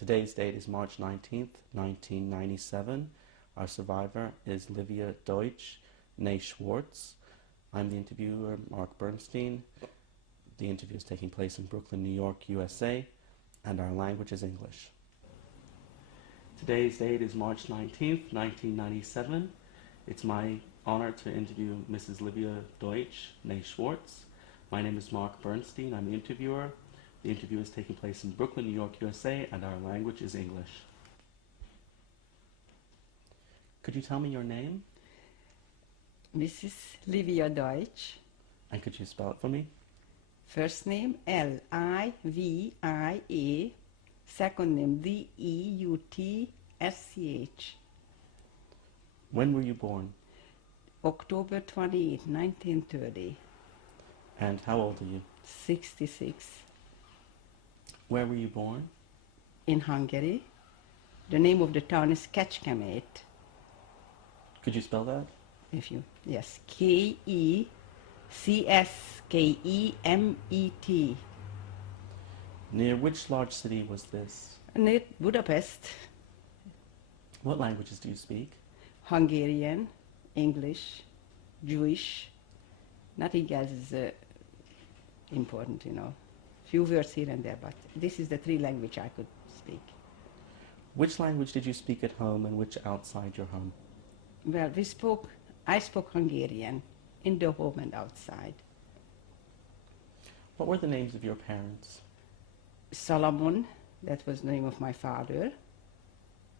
Today's date is March 19th, 1997. Our survivor is Livia Deutsch, née Schwartz. I'm the interviewer, Mark Bernstein. The interview is taking place in Brooklyn, New York, USA, and our language is English. Today's date is March 19th, 1997. It's my honor to interview Mrs. Livia Deutsch, née Schwartz. My name is Mark Bernstein. I'm the interviewer. The interview is taking place in Brooklyn, New York, USA, and our language is English. Could you tell me your name? Mrs. Livia Deutsch. And could you spell it for me? First name Livia, second name Deutsch. When were you born? October 28, 1930. And how old are you? 66. Where were you born? In Hungary. The name of the town is Kecskemét. Could you spell that? Yes, Kecskemét. Near which large city was this? Near Budapest. What languages do you speak? Hungarian, English, Jewish. Nothing else is important, Few words here and there, but this is the three languages I could speak. Which language did you speak at home and which outside your home? Well, I spoke Hungarian in the home and outside. What were the names of your parents? Solomon, that was the name of my father,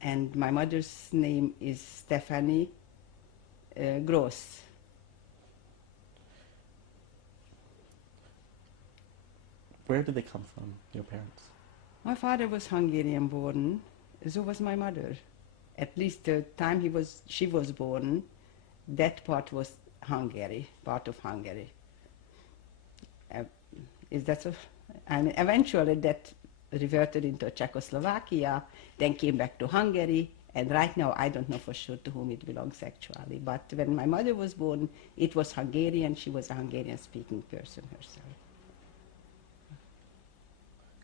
and my mother's name is Stephanie Gross. Where did they come from, your parents? My father was Hungarian born, so was my mother. At least the time she was born, that part was part of Hungary. Eventually that reverted into Czechoslovakia, then came back to Hungary, and right now I don't know for sure to whom it belongs actually. But when my mother was born, it was Hungarian. She was a Hungarian-speaking person herself.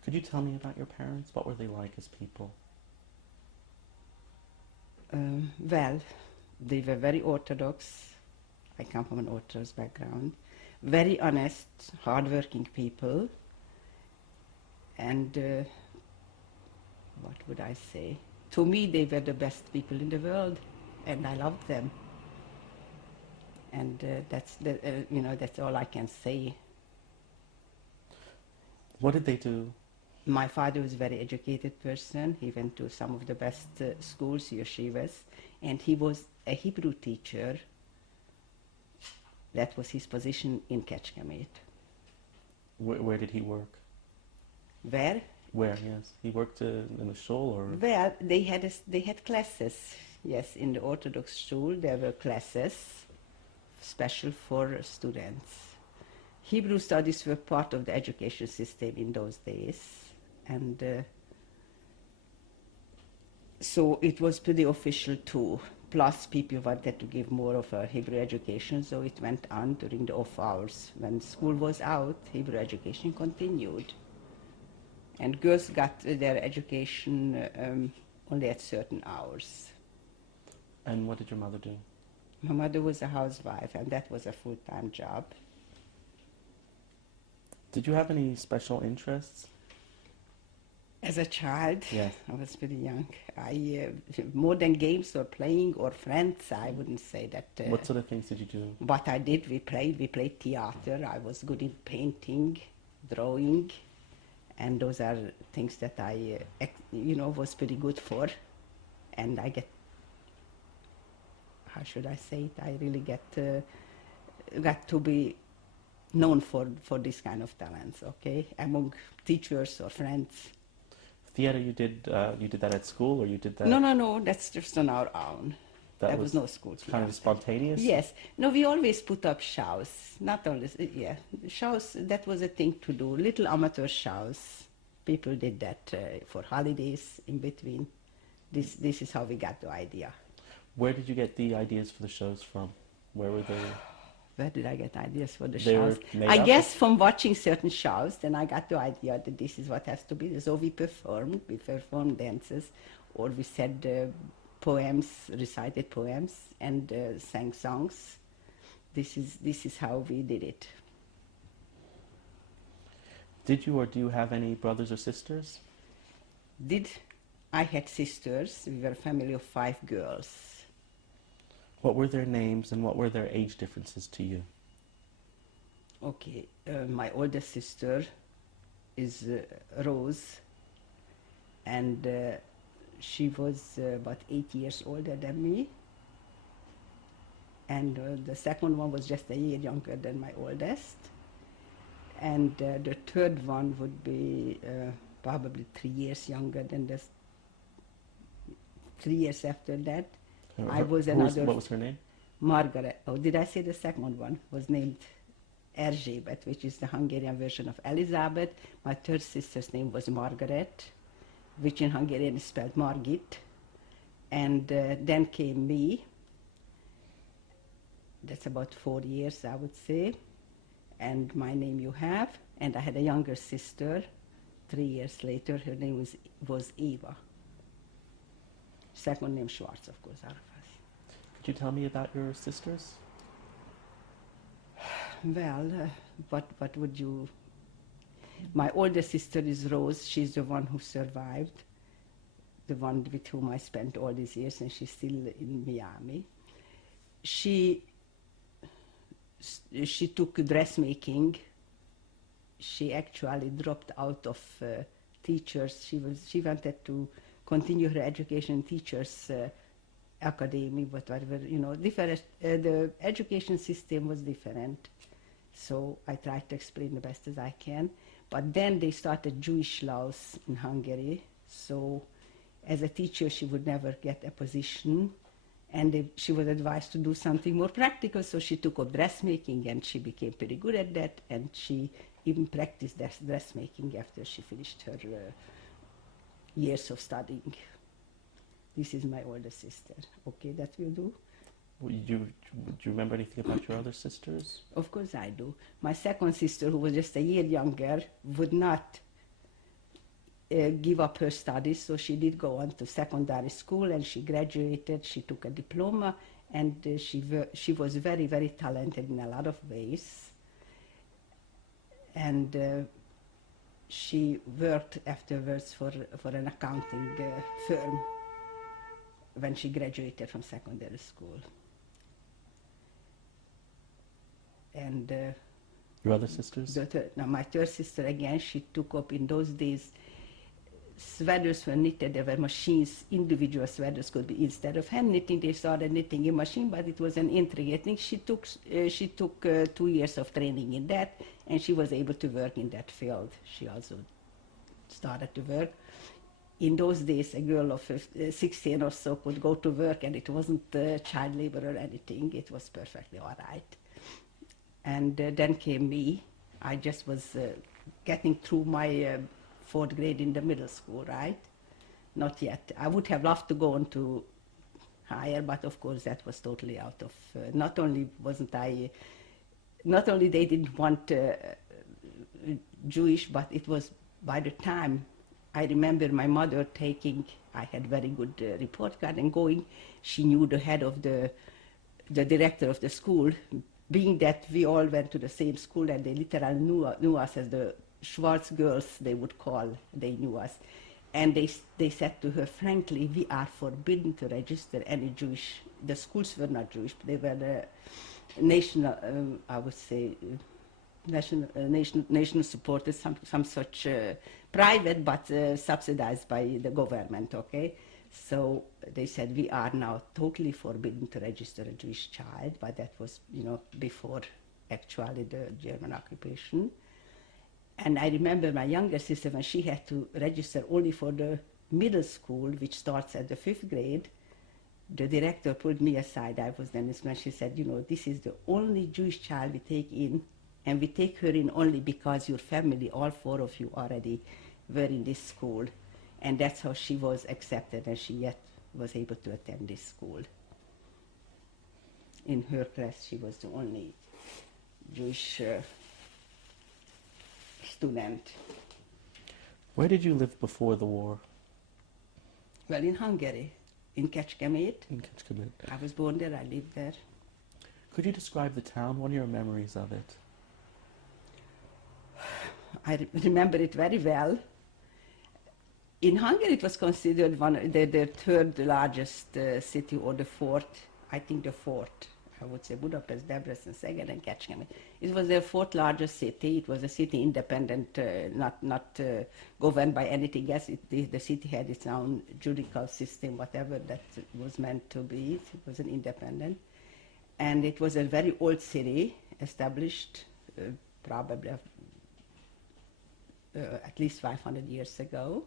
Could you tell me about your parents? What were they like as people? Well, they were very Orthodox. I come from an Orthodox background. Very honest, hard-working people. And what would I say? To me, they were the best people in the world, and I loved them. And that's all I can say. What did they do? My father was a very educated person. He went to some of the best schools, yeshivas, and he was a Hebrew teacher. That was his position in Kecskemét. Where did he work? Where? Where, yes. He worked in the shul, or? Well, they had classes. Yes, in the Orthodox shul there were classes special for students. Hebrew studies were part of the education system in those days. And so it was pretty official too. Plus people wanted to give more of a Hebrew education, so it went on during the off hours. When school was out, Hebrew education continued. And girls got their education only at certain hours. And what did your mother do? My mother was a housewife, and that was a full-time job. Did you have any special interests? As a child, yes. I was pretty young. More than games or playing or friends, I wouldn't say that. What sort of things did you do? What I did, we played theater. I was good in painting, drawing, and those are things that I, was pretty good for. And I get, how should I say it? I really got to be known for this kind of talents, okay, among teachers or friends. Theater, you did that at school, or you did that? No, that's just on our own. There was no school theater. Kind of spontaneous? Yes. No, we always put up shows. Not only, shows, that was a thing to do. Little amateur shows. People did that for holidays in between. This is how we got the idea. Where did you get the ideas for the shows from? Where were they? Where did I get ideas for the They were shows? made I up? guess from watching certain shows, then I got the idea that this is what has to be. So we performed dances, or we said poems, recited poems, and sang songs. This is how we did it. Did you or do you have any brothers or sisters? I had sisters. We were a family of 5 girls. What were their names and what were their age differences to you? Okay, my oldest sister is Rose, and she was about 8 years older than me. And the second one was just a year younger than my oldest. And the third one would be probably 3 years younger than this. 3 years after that, What was her name? Margaret. Oh, did I say the second one was named Erzsébet, which is the Hungarian version of Elizabeth. My third sister's name was Margaret, which in Hungarian is spelled Margit. And then came me. That's about 4 years, I would say. And my name you have. And I had a younger sister 3 years later. Her name was Eva. Second name Schwartz, of course, out of us. Could you tell me about your sisters? Well, what would you... My older sister is Rose. She's the one who survived, the one with whom I spent all these years, and she's still in Miami. She took dressmaking. She actually dropped out of teachers. She wanted to continue her education in teachers' academy, but whatever, different. The education system was different. So I tried to explain the best as I can. But then they started Jewish laws in Hungary. So as a teacher, she would never get a position. And she was advised to do something more practical. So she took up dressmaking, and she became pretty good at that. And she even practiced dressmaking after she finished her years of studying. This is my older sister. Okay, that will do. Do you remember anything about your other sisters? Of course I do. My second sister, who was just a year younger, would not give up her studies, so she did go on to secondary school, and she graduated. She took a diploma, and she was very, very talented in a lot of ways. And she worked afterwards for an accounting firm when she graduated from secondary school. And your other sisters? My third sister, again, she took up, in those days, sweaters were knitted. There were machines, individual sweaters could be, instead of hand knitting, they started knitting a machine, but it was an intricate thing. She took 2 years of training in that, and she was able to work in that field. She also started to work. In those days, a girl of 16 or so could go to work, and it wasn't child labor or anything. It was perfectly all right. And then came me. I just was getting through my 4th grade in the middle school, right? Not yet. I would have loved to go on to higher, but of course that was totally out of, not only they didn't want Jewish, but it was, by the time, I remember my mother I had very good report card and going, she knew the head of the director of the school, being that we all went to the same school, and they literally knew us as the Schwartz girls, they would call, they knew us. And they said to her, frankly, we are forbidden to register any Jewish. The schools were not Jewish, but they were the national, I would say, national supported, some such private, but subsidized by the government, okay? So they said, we are now totally forbidden to register a Jewish child, but that was, before actually the German occupation. And I remember my younger sister, when she had to register only for the middle school, which starts at the 5th grade, the director pulled me aside. I was then, when she said, this is the only Jewish child we take in, and we take her in only because your family, all 4 of you already were in this school. And that's how she was accepted, and she yet was able to attend this school. In her class, she was the only Jewish student. Where did you live before the war? Well, in Hungary, in Kecskemét. In Kecskemét. I was born there, I lived there. Could you describe the town? What are your memories of it? I remember it very well. In Hungary, it was considered the third largest city, or the fourth, I think the fourth. I would say Budapest, Debrecen, Szeged, and Kecskemét. It was the fourth largest city. It was a city independent, not governed by anything else. The city had its own judicial system, whatever that was meant to be. It was an independent. And it was a very old city, established probably at least 500 years ago.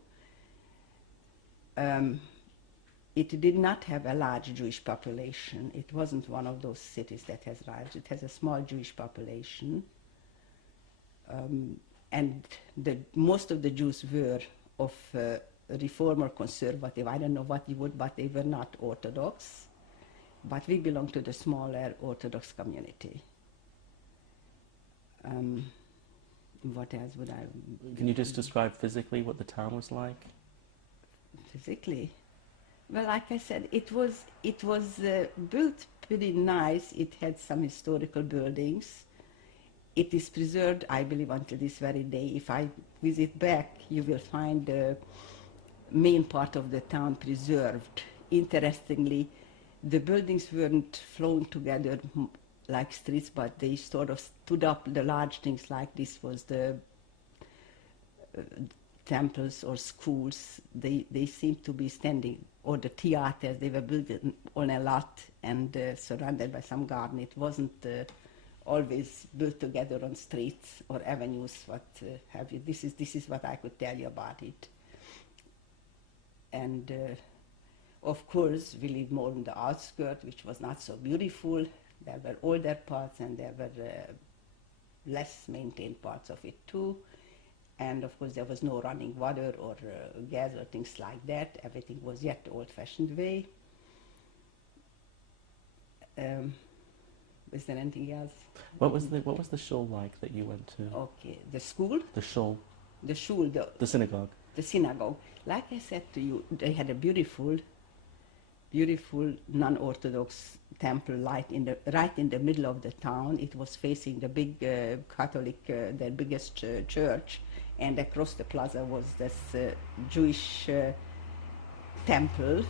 It did not have a large Jewish population. It wasn't one of those cities that has large. It has a small Jewish population. And most of the Jews were of Reform or conservative. I don't know what you would, but they were not Orthodox. But we belong to the smaller Orthodox community. What else would I... Can you just describe physically what the town was like? Physically? Well, like I said, it was built pretty nice. It had some historical buildings. It is preserved, I believe, until this very day. If I visit back, you will find the main part of the town preserved. Interestingly, the buildings weren't flown together like streets, but they sort of stood up. The large things like this was the temples or schools. They seemed to be standing, or the theaters. They were built on a lot and surrounded by some garden. It wasn't always built together on streets or avenues. What have you? This is what I could tell you about it. And of course, we lived more in the outskirts, which was not so beautiful. There were older parts and there were less maintained parts of it too. And of course, there was no running water or gas or things like that. Everything was yet the old-fashioned way. Is there anything else? What was the shul like that you went to? Okay, the school? The shul. The shul, the synagogue. The synagogue. Like I said to you, they had a beautiful non-Orthodox temple right in the middle of the town. It was facing the big Catholic, their biggest church, and across the plaza was this Jewish temple.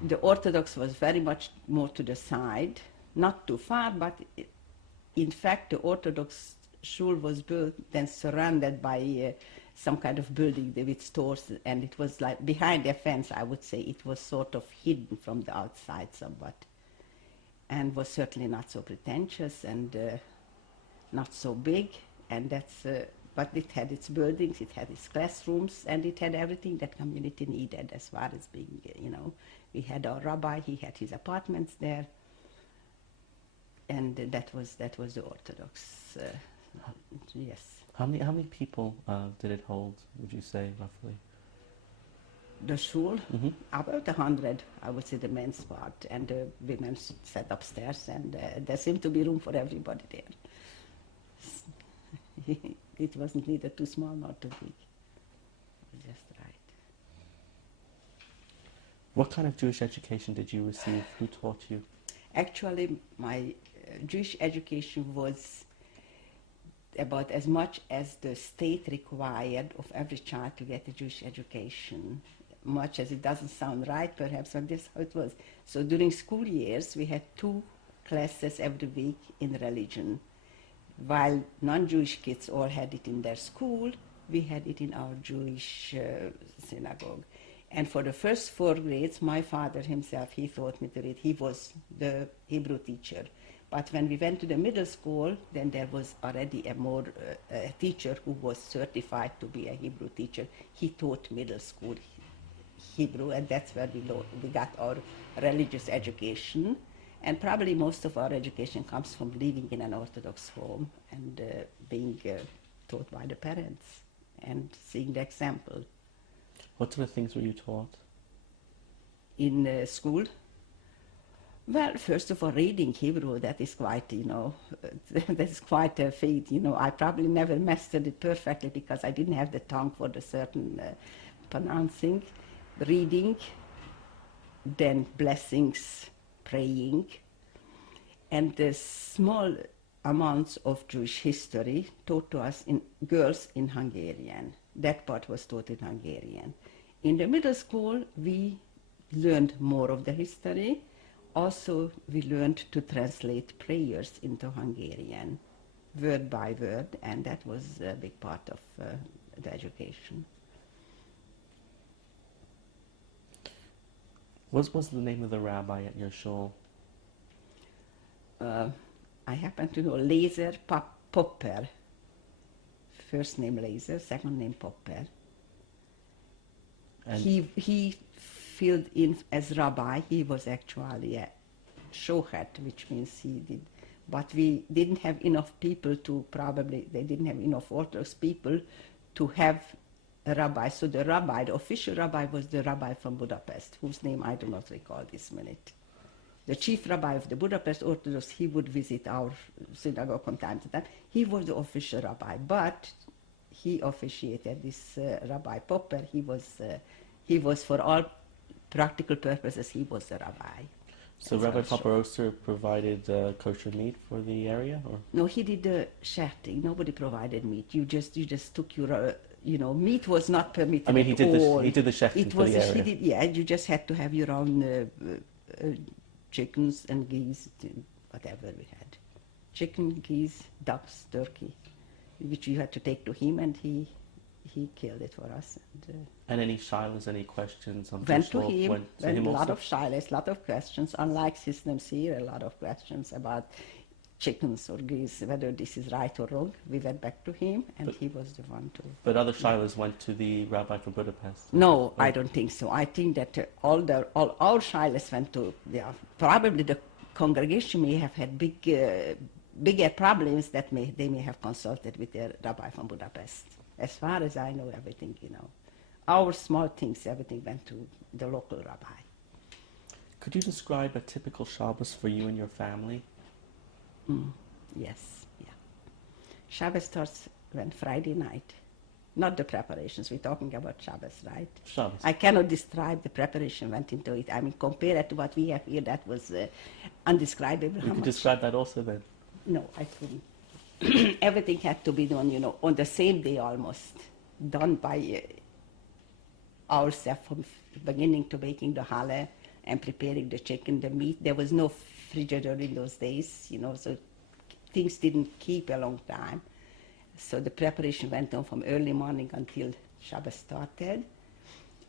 The Orthodox was very much more to the side, not too far, but in fact the Orthodox shul was built then surrounded by some kind of building with stores, and it was like behind a fence. I would say it was sort of hidden from the outside somewhat, and was certainly not so pretentious and not so big. And that's but it had its buildings, it had its classrooms, and it had everything that community needed as far as being, we had our rabbi, he had his apartments there, and that was the Orthodox, yes. How many people did it hold, would you say, roughly? The shul? Mm-hmm. About 100, I would say, the men's part, and the women sat upstairs, and there seemed to be room for everybody there. It wasn't neither too small nor too big. It was just right. What kind of Jewish education did you receive? Who taught you? Actually, my Jewish education was about as much as the state required of every child to get a Jewish education. Much as it doesn't sound right, perhaps, but this is how it was. So during school years, we had 2 classes every week in religion. While non-Jewish kids all had it in their school, we had it in our Jewish synagogue. And for the first 4 grades, my father himself, he taught me to read. He was the Hebrew teacher. But when we went to the middle school, then there was already a teacher who was certified to be a Hebrew teacher. He taught middle school Hebrew, and that's where we got our religious education. And probably most of our education comes from living in an Orthodox home and being taught by the parents and seeing the example. What sort of things were you taught? In school? Well, first of all, reading Hebrew, that is quite, that's quite a feat. I probably never mastered it perfectly because I didn't have the tongue for the certain pronouncing. Reading, then blessings, praying, and the small amounts of Jewish history taught to us in girls in Hungarian. That part was taught in Hungarian. In the middle school, we learned more of the history. Also, we learned to translate prayers into Hungarian, word by word, and that was a big part of the education. What was the name of the rabbi at your shul? I happen to know Laser Popper. First name Laser, second name Popper. And He filled in as rabbi. He was actually a Shoah, which means he did. But we didn't have enough people they didn't have enough Orthodox people to have a rabbi. So the official rabbi was the rabbi from Budapest, whose name I do not recall this minute. The chief rabbi of the Budapest Orthodox, he would visit our synagogue from time to time. He was the official rabbi, but he officiated this Rabbi Popper. He was for all practical purposes, he was the rabbi. so Rabbi Popper also provided kosher meat for the area, or? No, he did the shechting. Nobody provided meat. You just took your, meat was not permitted. I mean, he did all. the shechting for the area. You just had to have your own chickens and geese, whatever we had. Chicken, geese, ducks, turkey, which you had to take to him, and he killed it for us. And any shilas, any questions on Went to Fishbowl? him, Went a lot also? of shilas, a lot of questions. Unlike systems here, a lot of questions about chickens or geese, whether this is right or wrong. We went back to him, and he was the one to... But other shilas went to the rabbi from Budapest? No, I don't think so. I think that all our shilas went to... probably the congregation may have had bigger problems that they may have consulted with their rabbi from Budapest. As far as I know, everything, our small things, everything went to the local rabbi. Could you describe a typical Shabbos for you and your family? Yes, yeah. Shabbos starts when Friday night. Not the preparations, we're talking about Shabbos, right? Shabbos. I cannot describe the preparation went into it. I mean, compare it to what we have here, that was undescribable. You could describe that also then. No, I couldn't. Everything had to be done, on the same day almost, done by ourselves from beginning to baking the challah and preparing the chicken, the meat. There was no refrigerator in those days, so things didn't keep a long time. So the preparation went on from early morning until Shabbos started.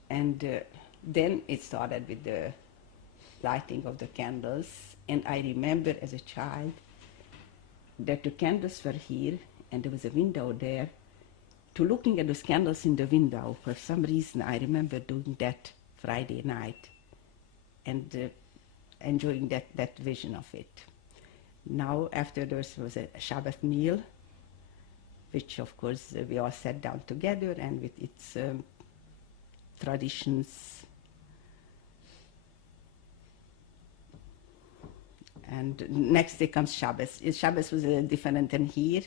And then it started with the lighting of the candles. And I remember as a child that the candles were here and there was a window there. To looking at those candles in the window, for some reason I remember doing that Friday night and enjoying that vision of it. Now after there was a Shabbat meal, which of course we all sat down together and with its traditions. And next day comes Shabbos. Shabbos was a little different than here.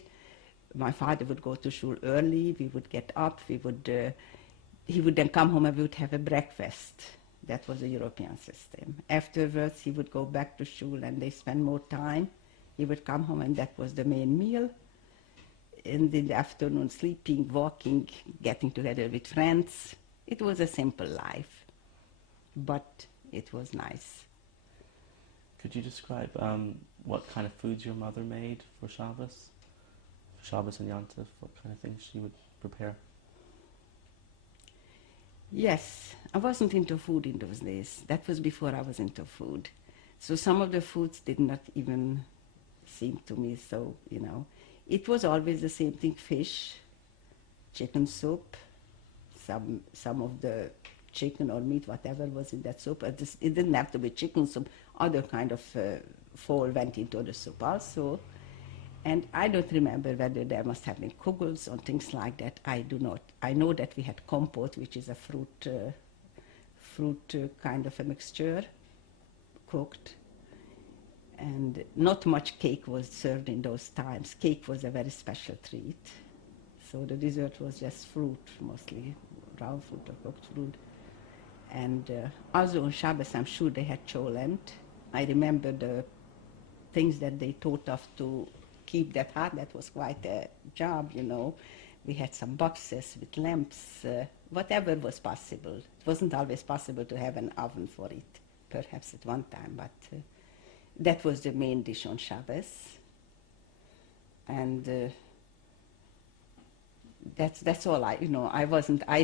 My father would go to shul early, we would get up, he would then come home and we would have a breakfast. That was a European system. Afterwards he would go back to shul and they spend more time. He would come home and that was the main meal. And in the afternoon sleeping, walking, getting together with friends. It was a simple life, but it was nice. Could you describe what kind of foods your mother made for Shabbos? For Shabbos and Yontif, what kind of things she would prepare? Yes, I wasn't into food in those days. That was before I was into food. So some of the foods did not even seem to me so, It was always the same thing, fish, chicken soup, some of the chicken or meat, whatever was in that soup. It didn't have to be chicken soup. Other kind of fowl went into the soup also. And I don't remember whether there must have been kugels or things like that. I do not. I know that we had compote, which is a fruit kind of a mixture, cooked. And not much cake was served in those times. Cake was a very special treat. So the dessert was just fruit, mostly raw fruit or cooked fruit. And also on Shabbos, I'm sure they had cholent. I remember the things that they taught us to keep that hot. That was quite a job, you know. We had some boxes with lamps, whatever was possible. It wasn't always possible to have an oven for it, perhaps at one time, but that was the main dish on Shabbos. And that's all I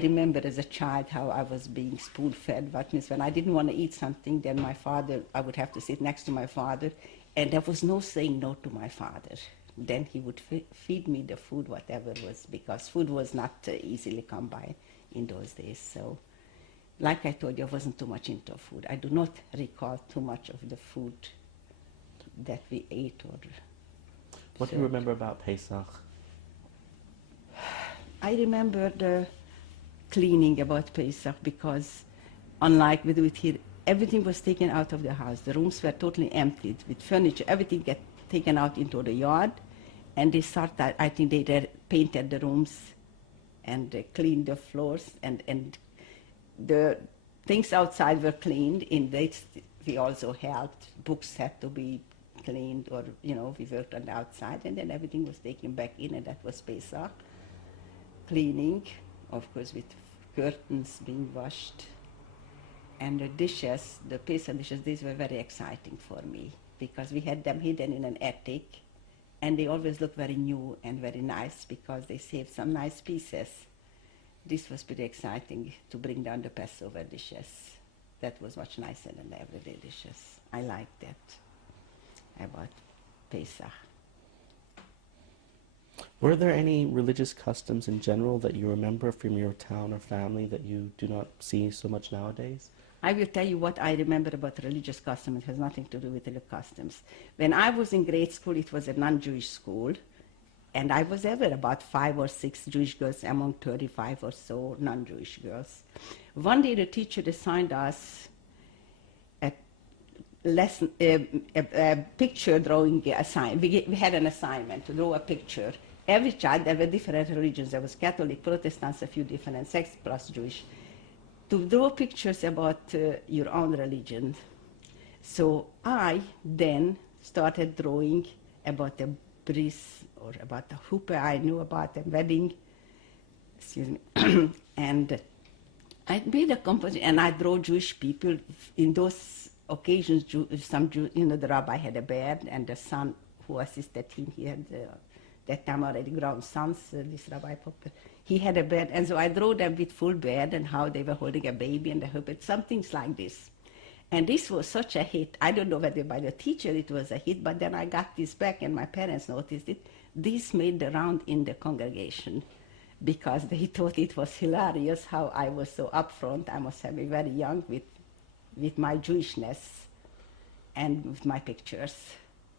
remember as a child how I was being spoon-fed. That means when I didn't want to eat something, then I would have to sit next to my father, and there was no saying no to my father. Then he would feed me the food, whatever was, because food was not easily come by in those days. So, like I told you, I wasn't too much into food. I do not recall too much of the food that we ate. What do you remember about Pesach? I remember the cleaning about Pesach because, unlike we do it here, everything was taken out of the house. The rooms were totally emptied with furniture. Everything get taken out into the yard, and they started, I think they painted the rooms and cleaned the floors, and the things outside were cleaned. In that we also helped. Books had to be cleaned, or we worked on the outside, and then everything was taken back in, and that was Pesach. Cleaning, of course, with curtains being washed. And the dishes, the Pesach dishes, these were very exciting for me because we had them hidden in an attic, and they always looked very new and very nice because they saved some nice pieces. This was pretty exciting to bring down the Passover dishes. That was much nicer than the everyday dishes. I liked that about Pesach. Were there any religious customs in general that you remember from your town or family that you do not see so much nowadays? I will tell you what I remember about religious customs. It has nothing to do with the customs. When I was in grade school, it was a non-Jewish school, and I was ever about 5 or 6 Jewish girls among 35 or so non-Jewish girls. One day the teacher assigned us a picture drawing assignment. We had an assignment to draw a picture. Every child, there were different religions. There was Catholic, Protestants, a few different sects, plus Jewish. To draw pictures about your own religion. So I then started drawing about a bris or about a chuppah. I knew about a wedding, and I made a composition, and I drew Jewish people. In those occasions, the rabbi had a beard, and the son who assisted him, he had that time already grown sons, this Rabbi Popper. He had a beard, and so I drew them with full beard and how they were holding a baby and a chuppah, some things like this. And this was such a hit. I don't know whether by the teacher it was a hit, but then I got this back and my parents noticed it. This made the round in the congregation because they thought it was hilarious how I was so upfront. I must have been very young with my Jewishness and with my pictures.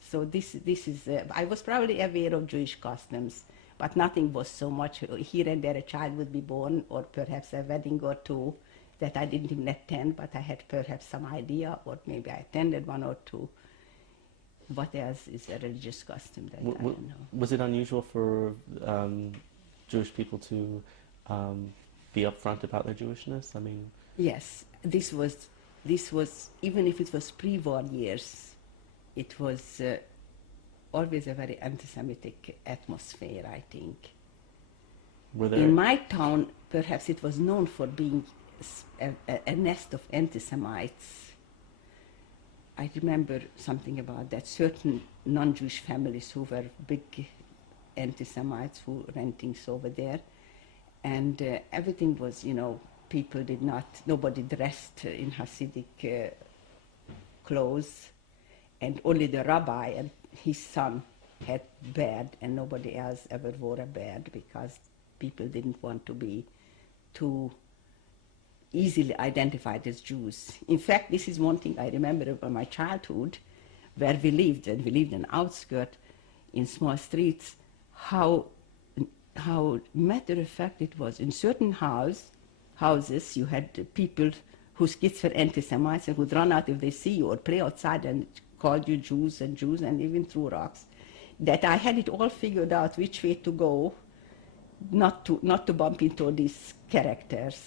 So this is, I was probably aware of Jewish customs, but nothing was so much. Here and there a child would be born, or perhaps a wedding or two that I didn't even attend, but I had perhaps some idea, or maybe I attended one or two. What else is a religious custom that I don't know? Was it unusual for Jewish people to be upfront about their Jewishness? I mean, yes, this was even if it was pre-war years, it was always a very anti-Semitic atmosphere, I think. In my town, perhaps it was known for being a nest of anti-Semites. I remember something about that. Certain non-Jewish families who were big anti-Semites who were renting over there. And everything was, nobody dressed in Hasidic clothes. And only the rabbi and his son had beard, and nobody else ever wore a beard because people didn't want to be too easily identified as Jews. In fact, this is one thing I remember about my childhood, where we lived, and we lived in outskirts, in small streets, how matter of fact it was. In certain houses, you had people whose kids were anti-Semites and would run out if they see you or play outside and called you Jews, and even threw rocks, that I had it all figured out which way to go, not to bump into these characters.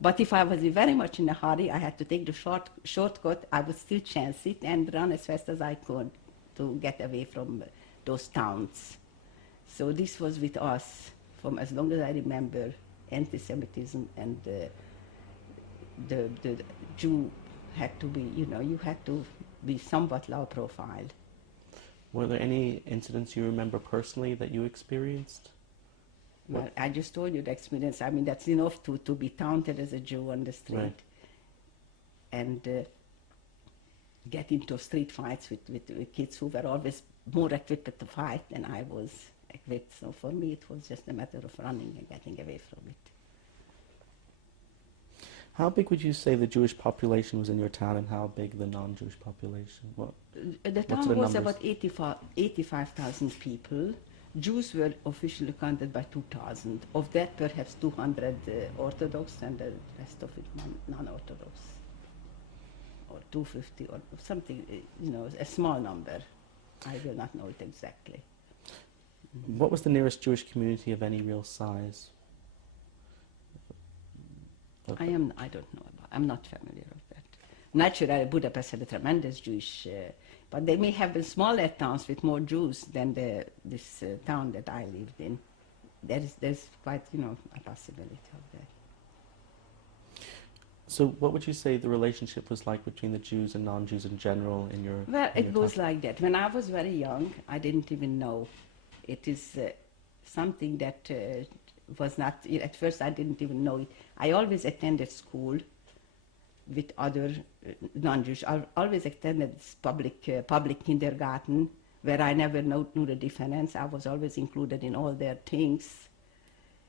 But if I was very much in a hurry, I had to take the shortcut. I would still chance it and run as fast as I could to get away from those towns. So this was with us, from as long as I remember, anti-Semitism, and the Jew had to be, you had to be somewhat low profile. Were there any incidents you remember personally that you experienced? Well, I just told you the experience. I mean, that's enough to be taunted as a Jew on the street. Right. And get into street fights with kids who were always more equipped to fight than I was equipped. So for me, it was just a matter of running and getting away from it. How big would you say the Jewish population was in your town, and how big the non-Jewish population? The town was about 85,000 people. Jews were officially counted by 2,000. Of that, perhaps 200 Orthodox, and the rest of it non-Orthodox. Or 250 or something, a small number. I will not know it exactly. What was the nearest Jewish community of any real size? I don't know about. I'm not familiar with that. Naturally, Budapest had a tremendous Jewish, but there may have been smaller towns with more Jews than this town that I lived in. There's quite, a possibility of that. So what would you say the relationship was like between the Jews and non-Jews in general in your Well, in it your was town? like that. When I was very young, I didn't even know. It is something that was not, at first I didn't even know it. I always attended school with other non-Jewish. I always attended public kindergarten, where I never knew the difference. I was always included in all their things.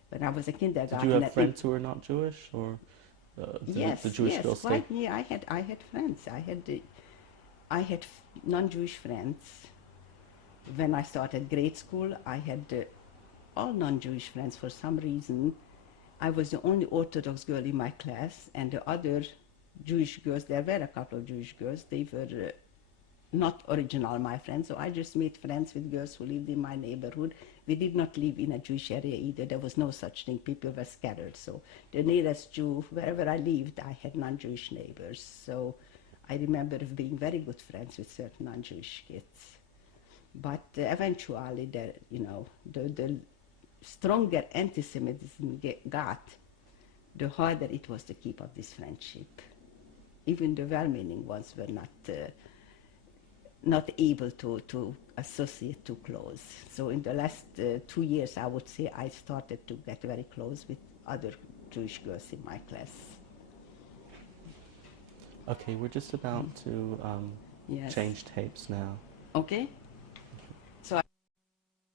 When I was a kindergarten, Did you have friends who were not Jewish, or yes, the Jewish girls stay? quite. Yeah, I had friends. I had non-Jewish friends. When I started grade school, I had all non-Jewish friends. For some reason, I was the only Orthodox girl in my class, and the other Jewish girls, there were a couple of Jewish girls, they were not original my friends, so I just made friends with girls who lived in my neighborhood. We did not live in a Jewish area either. There was no such thing. People were scattered. So the nearest Jew, wherever I lived, I had non-Jewish neighbors. So I remember being very good friends with certain non-Jewish kids. But eventually, the stronger anti-Semitism got, the harder it was to keep up this friendship. Even the well-meaning ones were not able to associate too close. So in the last 2 years, I would say I started to get very close with other Jewish girls in my class. Okay, we're just about to Yes. change tapes now. Okay?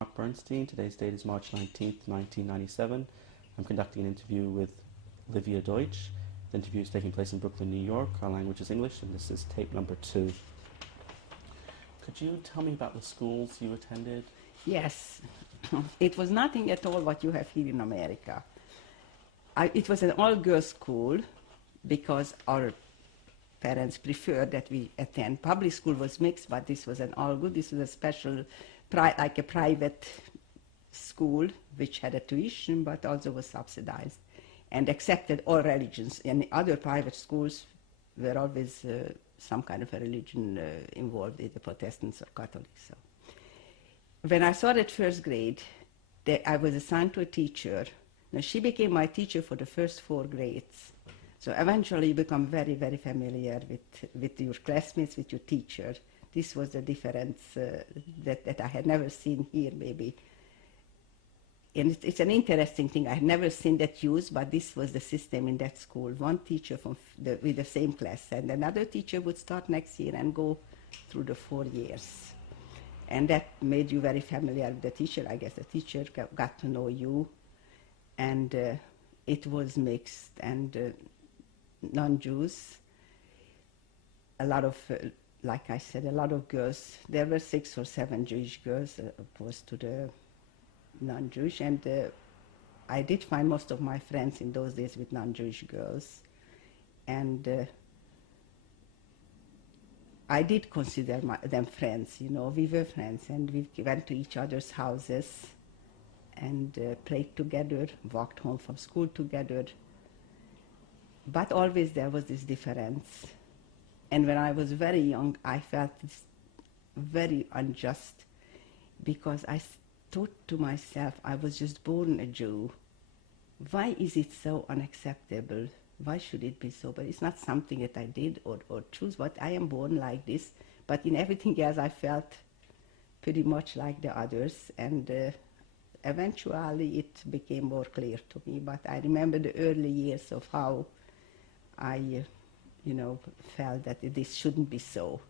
Mark Bernstein. Today's date is March 19th, 1997. I'm conducting an interview with Livia Deutsch. The interview is taking place in Brooklyn, New York. Our language is English, and this is tape number 2. Could you tell me about the schools you attended? Yes. It was nothing at all what you have here in America. It was an all-girls school because our parents preferred that we attend. Public school was mixed, but this was an all-good. This was a special, like a private school, which had a tuition, but also was subsidized and accepted all religions. And other private schools were always some kind of a religion involved, either Protestants or Catholics. So when I started first grade, I was assigned to a teacher. Now, she became my teacher for the first 4 grades. So eventually you become very, very familiar with your classmates, with your teacher. This was the difference that I had never seen here, maybe. And it's an interesting thing. I had never seen that used, but this was the system in that school. One teacher with the same class, and another teacher would start next year and go through the 4 years. And that made you very familiar with the teacher. I guess the teacher got to know you, and it was mixed, and non-Jews. A lot of, like I said, a lot of girls. There were 6 or 7 Jewish girls opposed to the non-Jewish, and I did find most of my friends in those days with non-Jewish girls, and I did consider them friends, you know. We were friends, and we went to each other's houses and played together, walked home from school together. But always there was this difference. And when I was very young, I felt this very unjust, because I thought to myself, I was just born a Jew. Why is it so unacceptable? Why should it be so? But it's not something that I did or choose, but I am born like this. But in everything else, I felt pretty much like the others. And eventually it became more clear to me. But I remember the early years of how I, felt that this shouldn't be so.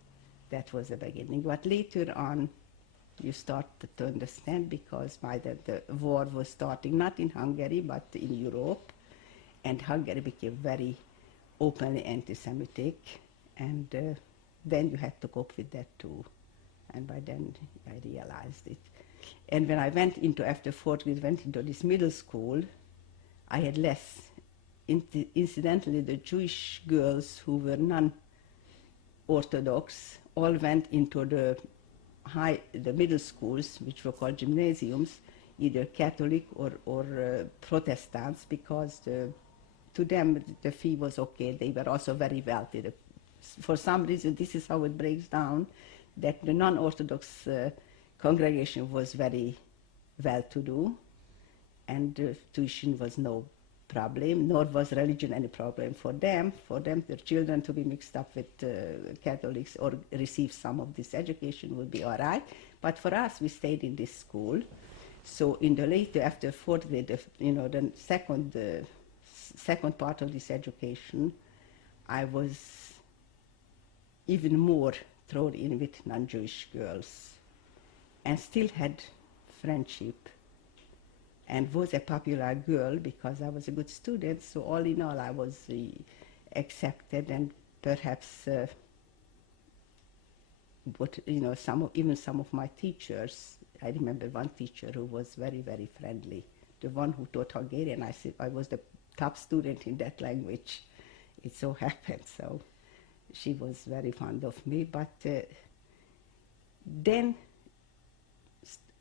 That was the beginning. But later on, you start to understand, because by the war was starting, not in Hungary, but in Europe. And Hungary became very openly anti-Semitic. And then you had to cope with that too. And by then I realized it. And when I went into, after fourth grade, went into this middle school, I had less. Incidentally, the Jewish girls who were non-Orthodox all went into the middle schools, which were called gymnasiums, either Catholic or Protestants, because to them the fee was okay. They were also very wealthy. For some reason, this is how it breaks down, that the non-Orthodox congregation was very well-to-do, and tuition was no problem, nor was religion any problem for them. For them, their children to be mixed up with Catholics or receive some of this education would be all right. But for us, we stayed in this school. So in the later, after fourth grade, the second part of this education, I was even more thrown in with non-Jewish girls, and still had friendship, and was a popular girl because I was a good student. So all in all, I was accepted, and perhaps even some of my teachers. I remember one teacher who was very, very friendly. The one who taught Hungarian, I was the top student in that language. It so happened. So she was very fond of me. But then,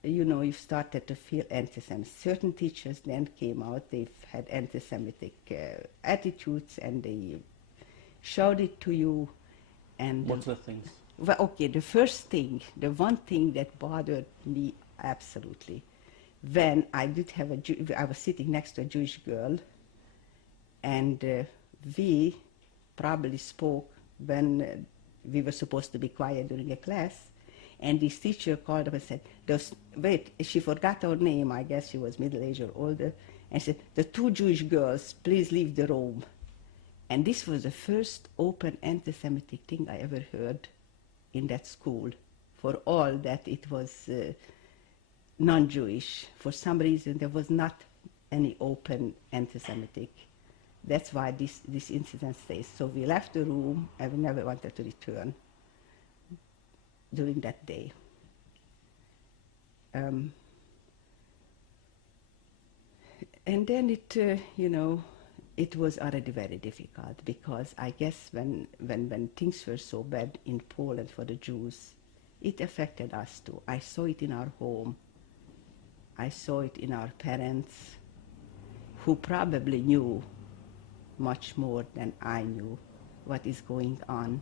you started to feel anti-Semitic. Certain teachers then came out, they had anti-Semitic attitudes, and they showed it to you. And what's the things? Well, okay, the one thing that bothered me absolutely, when I did have I was sitting next to a Jewish girl, and we probably spoke when we were supposed to be quiet during a class. And this teacher called up and said, wait, she forgot her name, I guess she was middle-aged or older, and said, the two Jewish girls, please leave the room. And this was the first open anti-Semitic thing I ever heard in that school, for all that it was non-Jewish. For some reason, there was not any open anti-Semitic. That's why this incident stays. So we left the room, and we never wanted to return during that day. And then it was already very difficult, because I guess when things were so bad in Poland for the Jews, it affected us too. I saw it in our home. I saw it in our parents, who probably knew much more than I knew what is going on.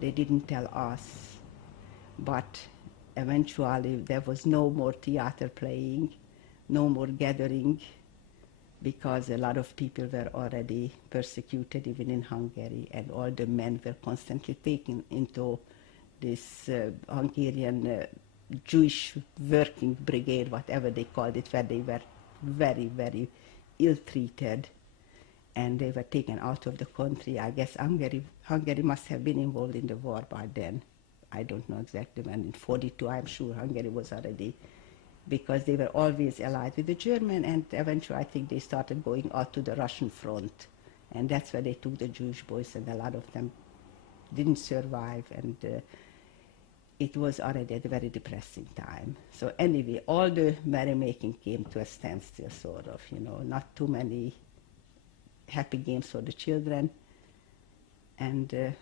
They didn't tell us. But eventually there was no more theater playing, no more gathering, because a lot of people were already persecuted, even in Hungary, and all the men were constantly taken into this Hungarian Jewish working brigade, whatever they called it, where they were very, very ill-treated, and they were taken out of the country. I guess Hungary must have been involved in the war by then. I don't know exactly when. In 1942, I'm sure Hungary was already, because they were always allied with the German, and eventually I think they started going out to the Russian front. And that's where they took the Jewish boys, and a lot of them didn't survive, and it was already a very depressing time. So anyway, all the merrymaking came to a standstill, sort of, not too many happy games for the children. And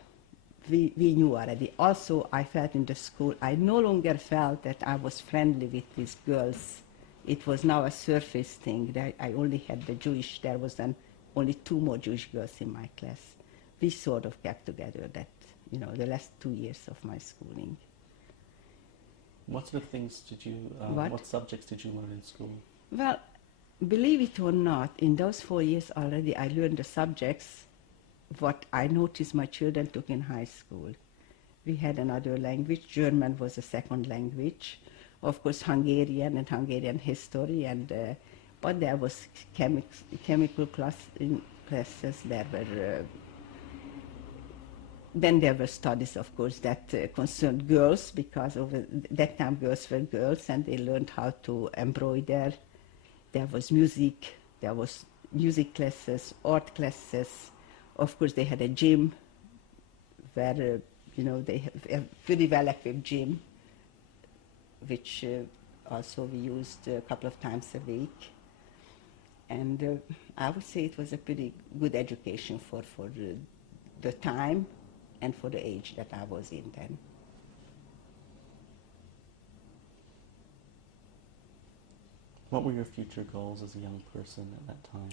we knew already. Also, I felt in the school, I no longer felt that I was friendly with these girls. It was now a surface thing. That I only had the Jewish, there was then only 2 more Jewish girls in my class. We sort of kept together that, the last 2 years of my schooling. What sort of things did you, what subjects did you learn in school? Well, believe it or not, in those 4 years already I learned the subjects what I noticed my children took in high school. We had another language. German was a second language. Of course, Hungarian and Hungarian history, but there was chemical classes. Then there were studies, of course, that concerned girls, because over that time girls were girls, and they learned how to embroider. There was music classes, art classes. Of course, they had a gym where, they have a very well-equipped gym, which also we used a couple of times a week. And I would say it was a pretty good education for the time and for the age that I was in then. What were your future goals as a young person at that time?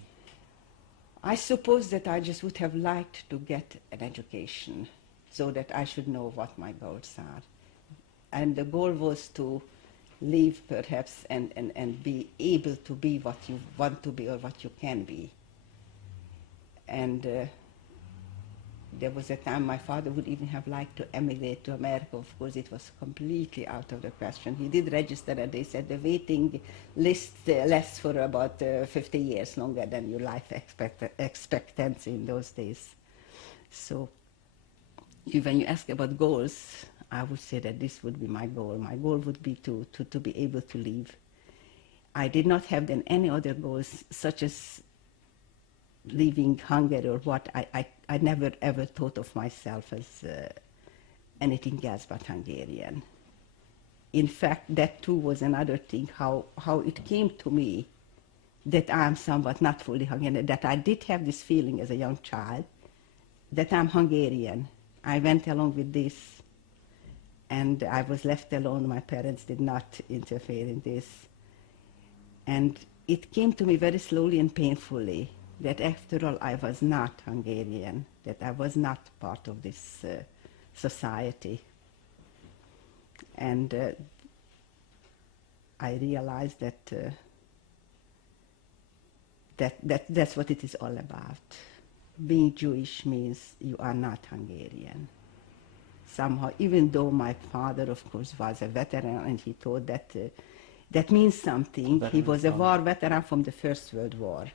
I suppose that I just would have liked to get an education so that I should know what my goals are. And the goal was to live perhaps and be able to be what you want to be or what you can be. And there was a time my father would even have liked to emigrate to America. Of course, it was completely out of the question. He did register, and they said the waiting list lasts for about 50 years, longer than your life expectancy in those days. So when you ask about goals, I would say that this would be my goal. My goal would be to be able to live. I did not have then any other goals, such as leaving Hungary or what. I never ever thought of myself as anything else but Hungarian. In fact, that too was another thing, how it came to me that I am somewhat not fully Hungarian, that I did have this feeling as a young child that I'm Hungarian. I went along with this, and I was left alone. My parents did not interfere in this. And it came to me very slowly and painfully that after all I was not Hungarian, that I was not part of this society. And I realized that's what it is all about. Being Jewish means you are not Hungarian. Somehow, even though my father, of course, was a veteran, and he thought that means something. He was a war veteran from the First World War.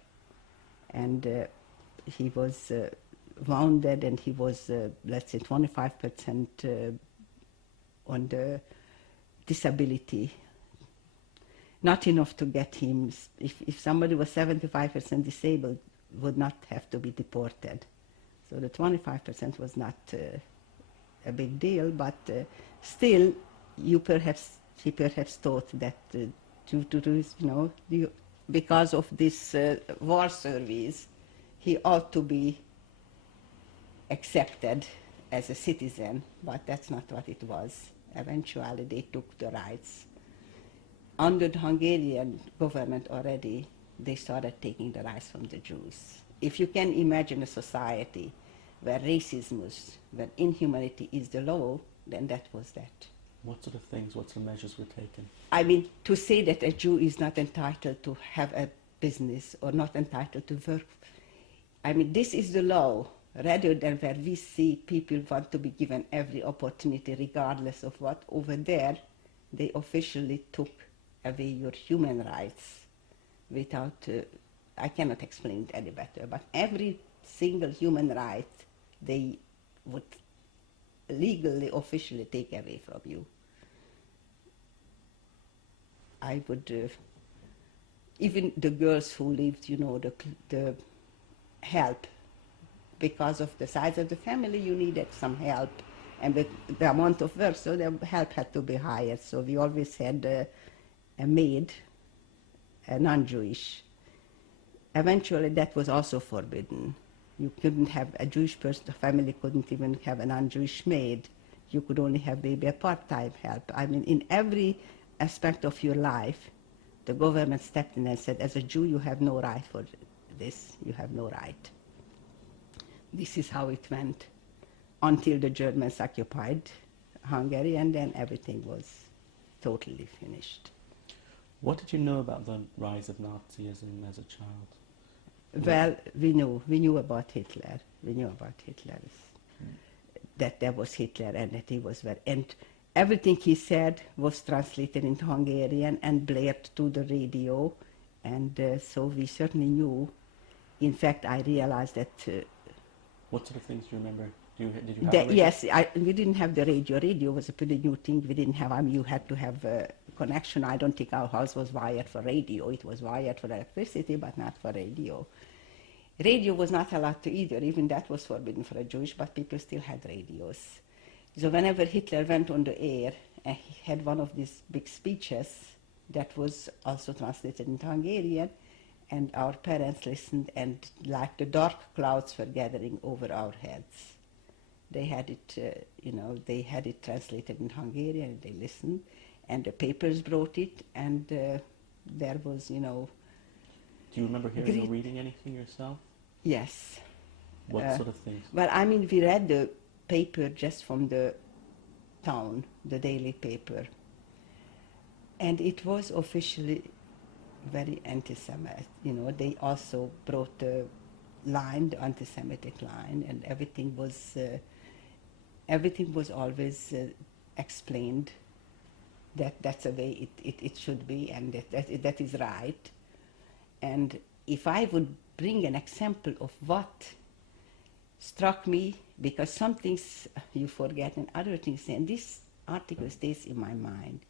And he was wounded, and he was, let's say, 25% on the disability. Not enough to get him, if somebody was 75% disabled, would not have to be deported. So the 25% was not a big deal, but still, he perhaps thought that because of this war service, he ought to be accepted as a citizen, but that's not what it was. Eventually, they took the rights. Under the Hungarian government already, they started taking the rights from the Jews. If you can imagine a society where racism, where inhumanity is the law, then that was that. What sort of measures were taken? I mean, to say that a Jew is not entitled to have a business or not entitled to work, I mean, this is the law, rather than where we see people want to be given every opportunity regardless of what. Over there, they officially took away your human rights without, I cannot explain it any better, but every single human right they would legally, officially take away from you. I would, even the girls who lived, the help, because of the size of the family, you needed some help, and with the amount of work, so the help had to be hired. So we always had a maid, a non-Jewish. Eventually that was also forbidden. You couldn't have a Jewish person, the family couldn't even have a non-Jewish maid. You could only have maybe a part-time help. I mean, in every aspect of your life, the government stepped in and said, as a Jew, you have no right for this. You have no right. This is how it went until the Germans occupied Hungary, and then everything was totally finished. What did you know about the rise of Nazism as a child? Well, we knew about Hitler. We knew about Hitler, that there was Hitler and that he was very, and everything he said was translated into Hungarian and blared to the radio, and so we certainly knew. In fact, I realized that. What sort of things do you remember? Did you have a radio? Yes, we didn't have the radio. Radio was a pretty new thing. We didn't have. I mean, you had to have a connection. I don't think our house was wired for radio. It was wired for electricity, but not for radio. Radio was not allowed to either. Even that was forbidden for a Jewish, but people still had radios. So whenever Hitler went on the air, he had one of these big speeches that was also translated into Hungarian, and our parents listened, and like the dark clouds were gathering over our heads. They had it, they had it translated in Hungarian, and they listened, and the papers brought it, and there was, Do you remember hearing or reading anything yourself? Yes. What sort of things? Well, I mean, we read the paper just from the town, the daily paper, and it was officially very anti-Semitic. They also brought the line, the anti-Semitic line, and everything was always explained that that's the way it should be, and that is right. And if I would bring an example of what struck me, because some things you forget and other things, and this article stays in my mind.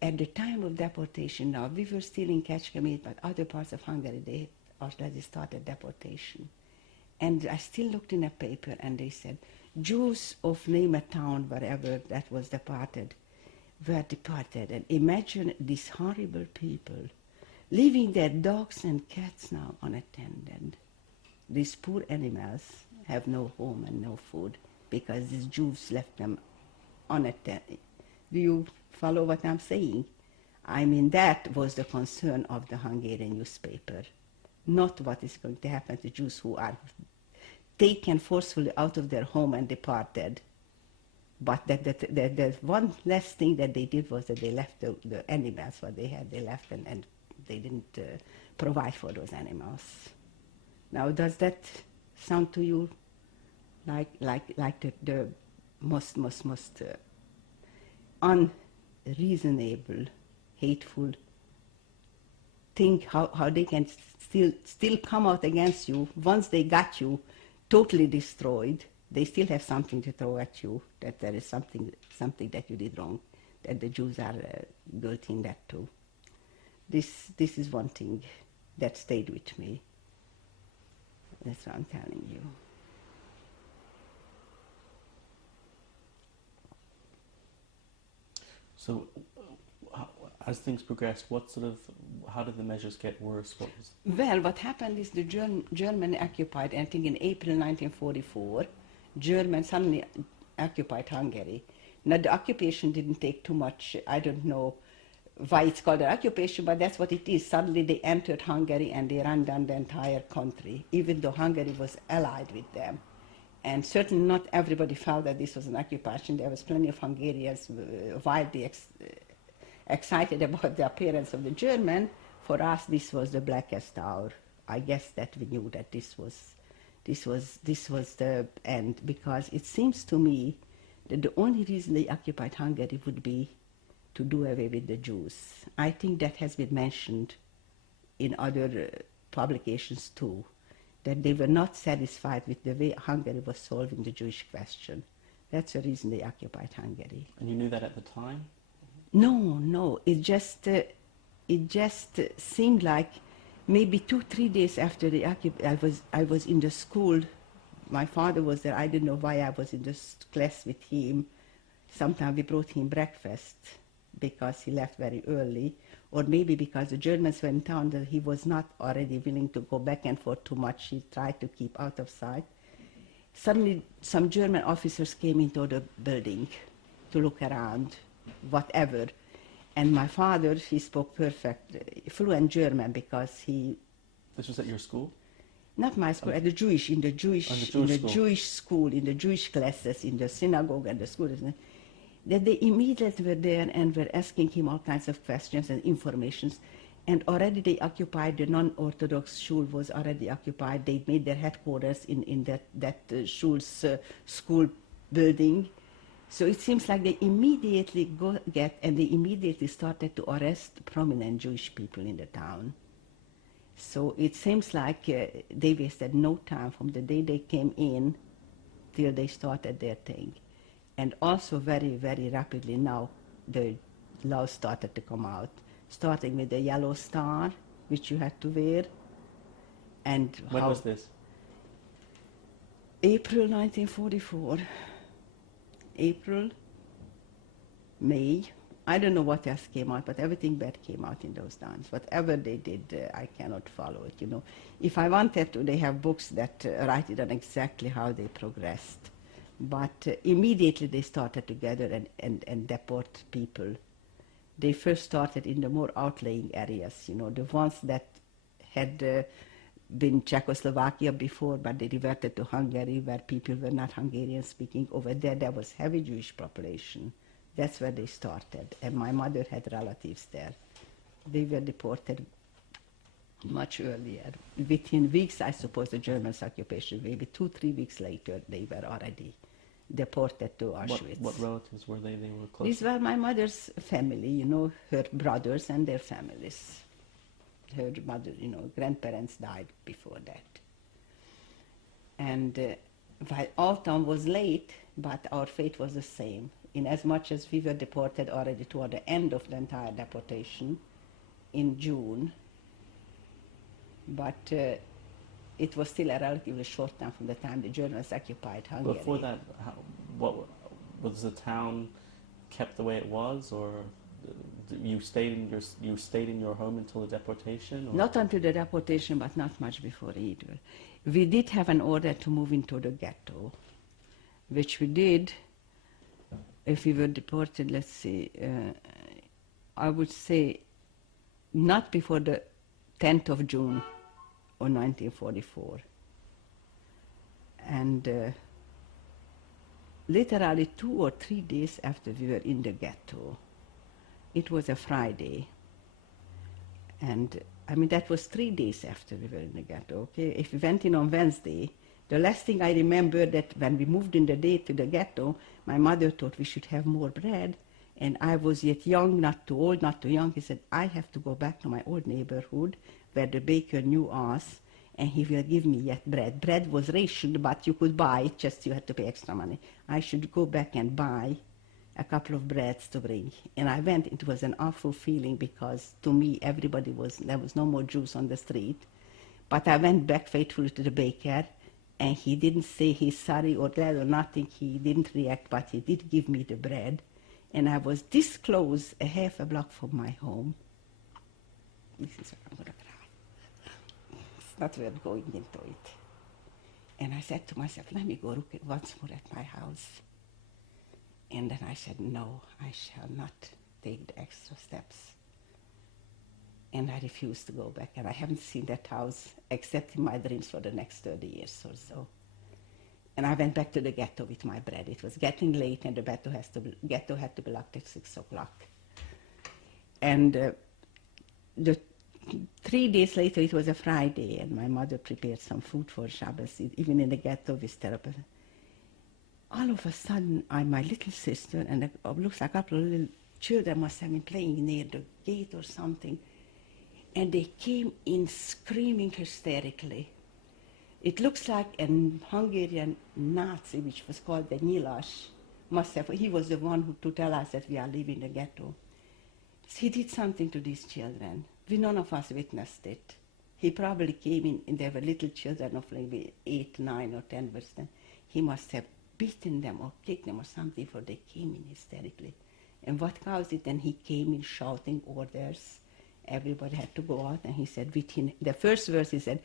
At the time of deportation, now we were still in Kecskemét, but other parts of Hungary, they already started deportation. And I still looked in a paper, and they said, Jews of name a town, wherever that was departed, were departed. And imagine these horrible people leaving their dogs and cats now unattended. These poor animals have no home and no food because these Jews left them unattended. Do you follow what I'm saying? I mean, that was the concern of the Hungarian newspaper, not what is going to happen to Jews who are taken forcefully out of their home and departed. But the one last thing that they did was that they left the animals, what they had, they left, and they didn't provide for those animals. Now, does that sound to you like the most unreasonable, hateful thing? How they can still come out against you once they got you totally destroyed? They still have something to throw at you, that there is something that you did wrong, that the Jews are guilty in that too. This is one thing that stayed with me. That's what I'm telling you. So, as things progressed, how did the measures get worse? Well, what happened is the German occupied, I think in April 1944, German suddenly occupied Hungary. Now, the occupation didn't take too much. I don't know why it's called an occupation, but that's what it is. Suddenly they entered Hungary and they ran down the entire country, even though Hungary was allied with them. And certainly not everybody felt that this was an occupation. There was plenty of Hungarians wildly excited about the appearance of the German. For us, this was the blackest hour. I guess that we knew that this was the end, because it seems to me that the only reason they occupied Hungary would be to do away with the Jews. I think that has been mentioned in other publications too, that they were not satisfied with the way Hungary was solving the Jewish question. That's the reason they occupied Hungary. And you knew that at the time? No. It just seemed like maybe 2-3 days after they occupied, I was in the school. My father was there. I didn't know why I was in this class with him. Sometimes we brought him breakfast, because he left very early, or maybe because the Germans went down that he was not already willing to go back and forth too much. He tried to keep out of sight. Suddenly, some German officers came into the building to look around, whatever. And my father, he spoke perfect, fluent German because he... This was at your school? Not my school, at the Jewish, in the Jewish school, in the Jewish classes, in the synagogue and the school. That they immediately were there and were asking him all kinds of questions and informations. And already they occupied, the non-Orthodox shul was already occupied. They made their headquarters in that shul's school building. So it seems like they immediately they immediately started to arrest prominent Jewish people in the town. So it seems like they wasted no time from the day they came in till they started their thing. And also very, very rapidly now the laws started to come out, starting with the yellow star, which you had to wear. And when was this? April 1944. April, May. I don't know what else came out, but everything bad came out in those times. Whatever they did, I cannot follow it, you know. If I wanted to, they have books that write it on exactly how they progressed. But immediately they started to gather and deport people. They first started in the more outlying areas, you know, the ones that had been Czechoslovakia before, but they reverted to Hungary, where people were not Hungarian speaking. Over there was heavy Jewish population. That's where they started. And my mother had relatives there. They were deported much earlier. Within weeks, I suppose, the Germans' occupation, maybe 2-3 weeks later, they were already deported to Auschwitz. What relatives were they? They were close? These were my mother's family, you know, her brothers and their families. Her mother, you know, grandparents died before that. And while autumn was late, but our fate was the same. In as much as we were deported already toward the end of the entire deportation in June, but it was still a relatively short time from the time the Germans occupied Hungary. Before that, what was the town kept the way it was, or you stayed in your home until the deportation? Or? Not until the deportation, but not much before either. We did have an order to move into the ghetto, which we did. If we were deported, let's see, I would say not before the 10th of June of 1944. And literally 2 or 3 days after we were in the ghetto, it was a Friday. And I mean, that was 3 days after we were in the ghetto, okay? If we went in on Wednesday, the last thing I remember that when we moved in the day to the ghetto, my mother thought we should have more bread, and I was yet young, not too old, not too young. He said, I have to go back to my old neighborhood where the baker knew us, and he will give me yet bread. Bread was rationed, but you could buy it, just you had to pay extra money. I should go back and buy a couple of breads to bring. And I went. It was an awful feeling because to me, there was no more Jews on the street. But I went back faithfully to the baker, and he didn't say he's sorry or glad or nothing. He didn't react, but he did give me the bread. And I was this close, a half a block from my home. This is where I'm going to cry. It's not worth going into it. And I said to myself, let me go look once more at my house. And then I said, no, I shall not take the extra steps. And I refused to go back. And I haven't seen that house except in my dreams for the next 30 years or so. And I went back to the ghetto with my bread. It was getting late, and the ghetto had to be locked at 6 o'clock. And the 3 days later, it was a Friday, and my mother prepared some food for Shabbos, even in the ghetto with therapy. All of a sudden, my little sister, and it looks like a couple of little children must have been playing near the gate or something, and they came in screaming hysterically. It looks like a Hungarian Nazi, which was called the Nyilas, he was the one to tell us that we are leaving the ghetto. He did something to these children. None of us witnessed it. He probably came in, and there were little children of maybe 8, 9, or 10 years. He must have beaten them or kicked them or something, for they came in hysterically. And what caused it? And he came in shouting orders. Everybody had to go out, and he said, within the first verse, he said,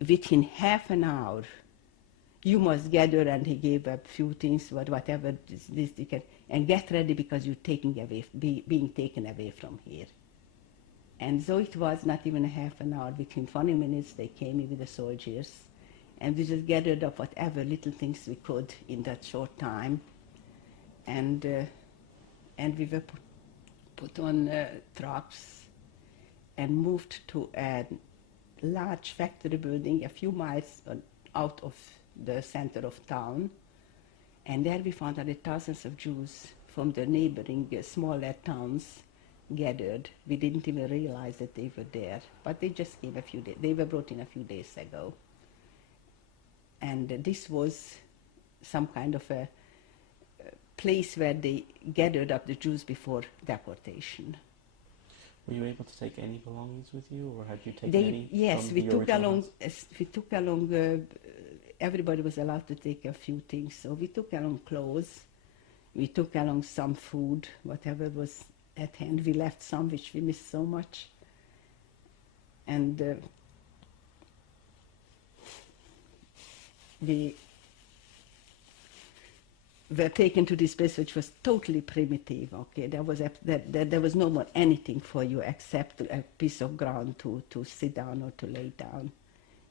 within half an hour, you must gather, and he gave a few things, but whatever this you can, and get ready because you're being taken away from here. And so it was not even a half an hour. Within 20 minutes, they came in with the soldiers, and we just gathered up whatever little things we could in that short time, and we were put on trucks and moved to a large factory building a few miles out of the center of town, and there we found that thousands of Jews from the neighboring smaller towns gathered. We didn't even realize that they were there, but they just came a few days. They were brought in a few days ago, and this was some kind of a place where they gathered up the Jews before deportation. Were you able to take any belongings with you, or had you taken any? Yes, from we the took original along. house? We took along. Everybody was allowed to take a few things, so we took along clothes. We took along some food, whatever was at hand. We left some which we missed so much, and we were taken to this place which was totally primitive. Okay, there was no more anything for you except a piece of ground to sit down or to lay down.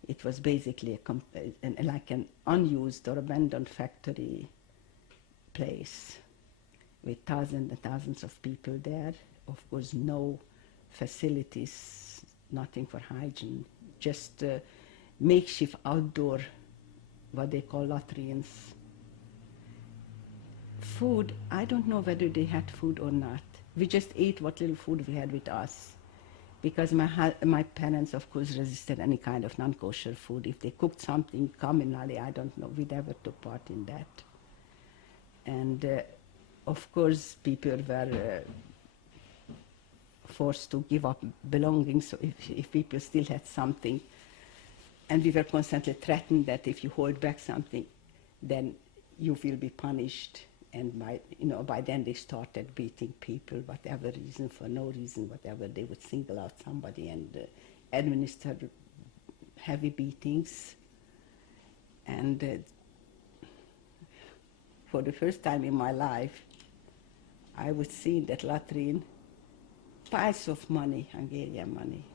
It was basically like an unused or abandoned factory place with thousands and thousands of people there. Of course, no facilities, nothing for hygiene, just makeshift outdoor, what they call latrines. Food, I don't know whether they had food or not. We just ate what little food we had with us, because my parents, of course, resisted any kind of non-kosher food. If they cooked something communally, I don't know, we never took part in that. And of course, people were forced to give up belongings, so if people still had something. And we were constantly threatened that if you hold back something, then you will be punished. And by then they started beating people, whatever reason, for no reason, whatever. They would single out somebody and administer heavy beatings. And for the first time in my life, I would see in that latrine piles of money, Hungarian money.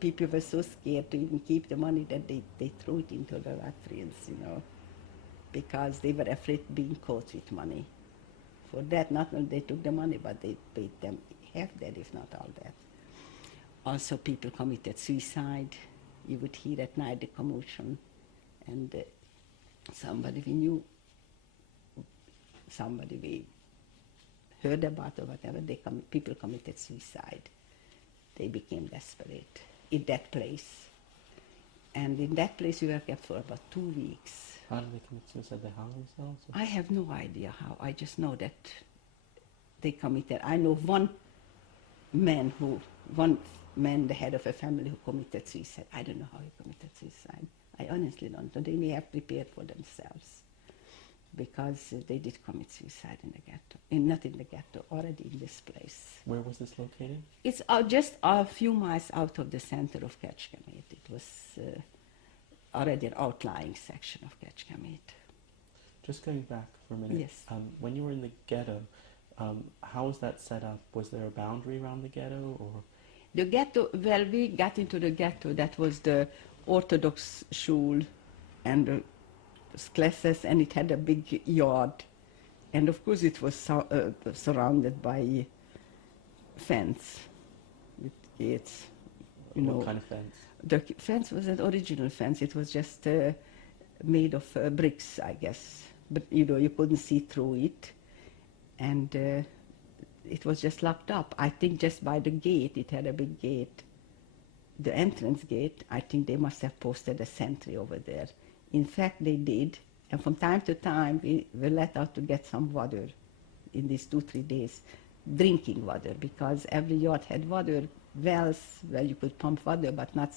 People were so scared to even keep the money that they threw it into the latrines, because they were afraid of being caught with money. For that, not only they took the money, but they paid them half that, if not all that. Also, people committed suicide. You would hear at night the commotion, and somebody we knew, somebody we heard about or whatever, people committed suicide. They became desperate in that place. And in that place we were kept for about 2 weeks. How did they commit suicide? They hung themselves? Or? I have no idea how. I just know that they committed. I know one man, the head of a family, who committed suicide. I don't know how he committed suicide. I honestly don't know. They may have prepared for themselves, because they did commit suicide in the ghetto. Not in the ghetto, already in this place. Where was this located? It's just a few miles out of the center of Kecskemét. It was already an outlying section of Kecskemét. Just going back for a minute. Yes. When you were in the ghetto, how was that set up? Was there a boundary around the ghetto, or? The ghetto, well, we got into the ghetto. That was the Orthodox shul and the classes, and it had a big yard. And of course it was surrounded by fence with gates. What kind of fence? The fence was an original fence. It was just made of bricks, I guess. But you couldn't see through it, and it was just locked up. I think just by the gate, it had a big gate. The entrance gate, I think they must have posted a sentry over there. In fact, they did, and from time to time we were let out to get some water in these 2-3 days, drinking water, because every yard had water wells where you could pump water, but not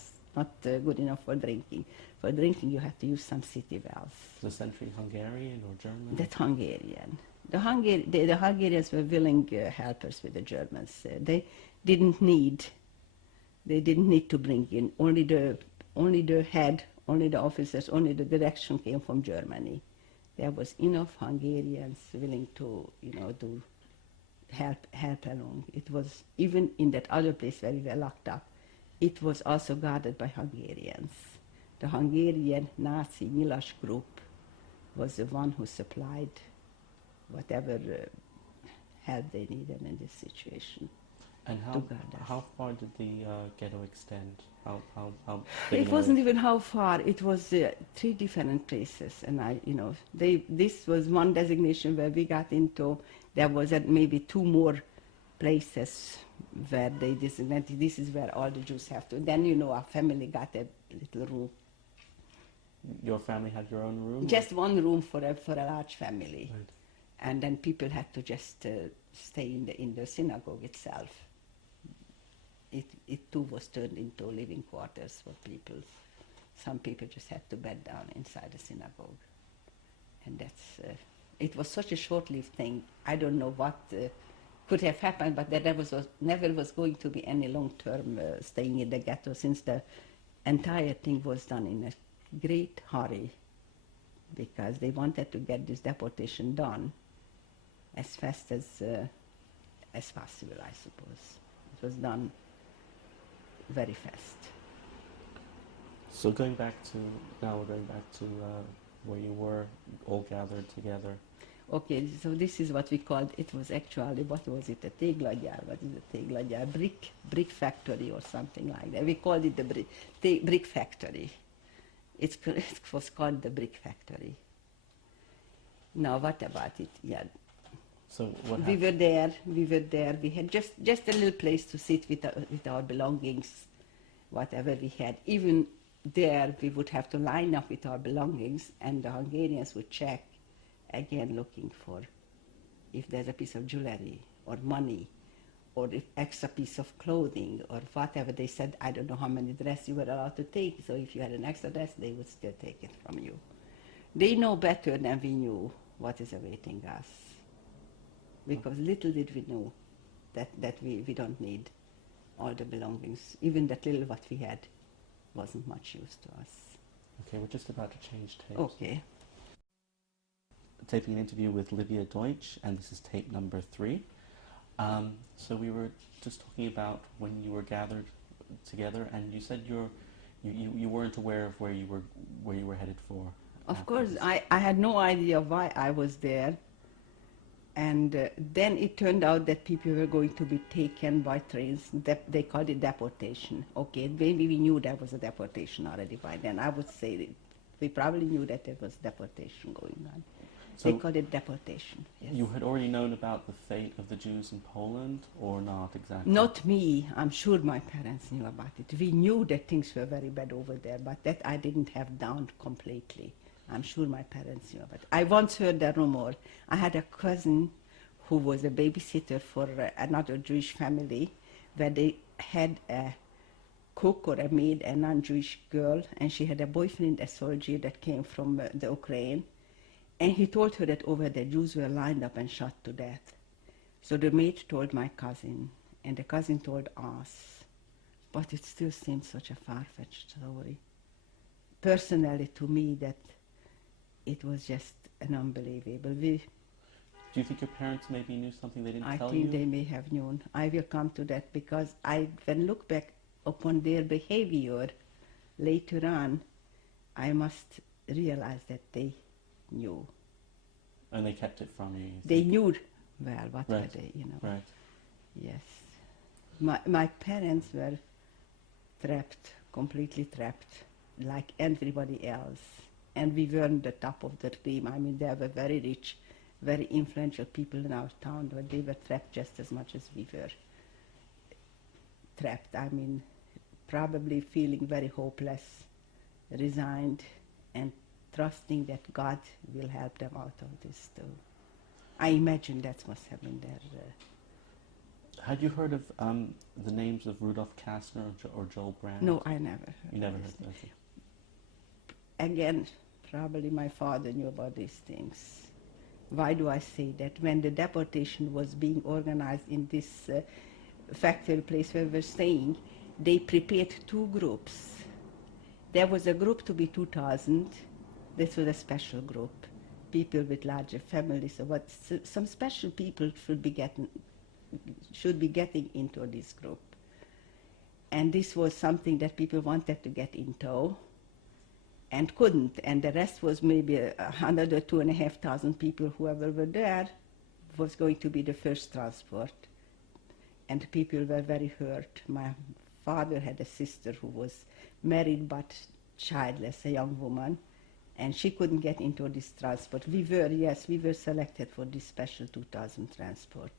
good enough for drinking. For drinking, you had to use some city wells. Was the sentry Hungarian or German? That's Hungarian. The Hungarians were willing helpers with the Germans. Didn't need they didn't need to bring in only the head, only the officers, only the direction came from Germany. There was enough Hungarians willing to do help along. It was even in that other place where we were locked up. It was also guarded by Hungarians. The Hungarian Nazi Nyilas group was the one who supplied whatever help they needed in this situation. And how far did the ghetto extend? How big It wasn't even how far. It was 3 different places, and this was one designation where we got into. There was maybe 2 more places where they designated. This is where all the Jews have to. Then our family got a little room. Your family had your own room? Just one room for a large family, right. And then people had to just stay in the synagogue itself. It too was turned into living quarters for people. Some people just had to bed down inside the synagogue, and it was such a short-lived thing. I don't know what could have happened, but there never was going to be any long-term staying in the ghetto, since the entire thing was done in a great hurry, because they wanted to get this deportation done as fast as possible, I suppose. It was done very fast. So we're going back to where you were all gathered together. Okay, so this is what we called, it was actually, what was it, a téglagyár, what is a téglagyár, brick factory or something like that. We called it the brick factory. It was called the brick factory. Now, what about it? Yeah. So what we were there. We had just a little place to sit with our belongings, whatever we had. Even there, we would have to line up with our belongings, and the Hungarians would check, again looking for if there's a piece of jewelry or money or if extra piece of clothing or whatever. They said, I don't know how many dresses you were allowed to take, so if you had an extra dress, they would still take it from you. They know better than we knew what is awaiting us, because little did we know that we don't need all the belongings. Even that little what we had wasn't much use to us. Okay, we're just about to change tapes. Okay. Taping an interview with Livia Deutsch, and this is tape number 3. So we were just talking about when you were gathered together, and you said you weren't aware of where you were headed for. Of course, I had no idea why I was there, and then it turned out that people were going to be taken by trains. They called it deportation. Okay, maybe we knew there was a deportation already by then. I would say that we probably knew that there was deportation going on. So they called it deportation. Yes. You had already known about the fate of the Jews in Poland, or not exactly? Not me. I'm sure my parents knew about it. We knew that things were very bad over there, but that I didn't have down completely. I'm sure my parents knew about it. I once heard the rumor. I had a cousin who was a babysitter for another Jewish family, where they had a cook or a maid, a non-Jewish girl, and she had a boyfriend, a soldier that came from the Ukraine. And he told her that over there Jews were lined up and shot to death. So the maid told my cousin, and the cousin told us. But it still seems such a far-fetched story. Personally, to me, that it was just an unbelievable. Do you think your parents maybe knew something they didn't tell you? I think they may have known. I will come to that, because when I look back upon their behavior later on, I must realize that they knew. And they kept it from you? They knew well what right. were they, Right. Yes. My parents were trapped, completely trapped, like everybody else. And we weren't the top of the cream. I mean, they were very rich, very influential people in our town, but they were trapped just as much as we were trapped. I mean, probably feeling very hopeless, resigned, and trusting that God will help them out of this too. I imagine that must have been their... Had you heard of the names of Rudolf Kastner or Joel Brand? No, I never heard. You never heard of them? Again, probably my father knew about these things. Why do I say that? When the deportation was being organized in this factory place where we're staying, they prepared two groups. There was a group to be 2,000. This was a special group. People with larger families, or what? Some special people should be getting into this group. And this was something that people wanted to get into and couldn't. And the rest was maybe 100 or 2,500 people, whoever were there, was going to be the first transport. And people were very hurt. My father had a sister who was married but childless, a young woman, and she couldn't get into this transport. We were selected for this special 2,000 transport.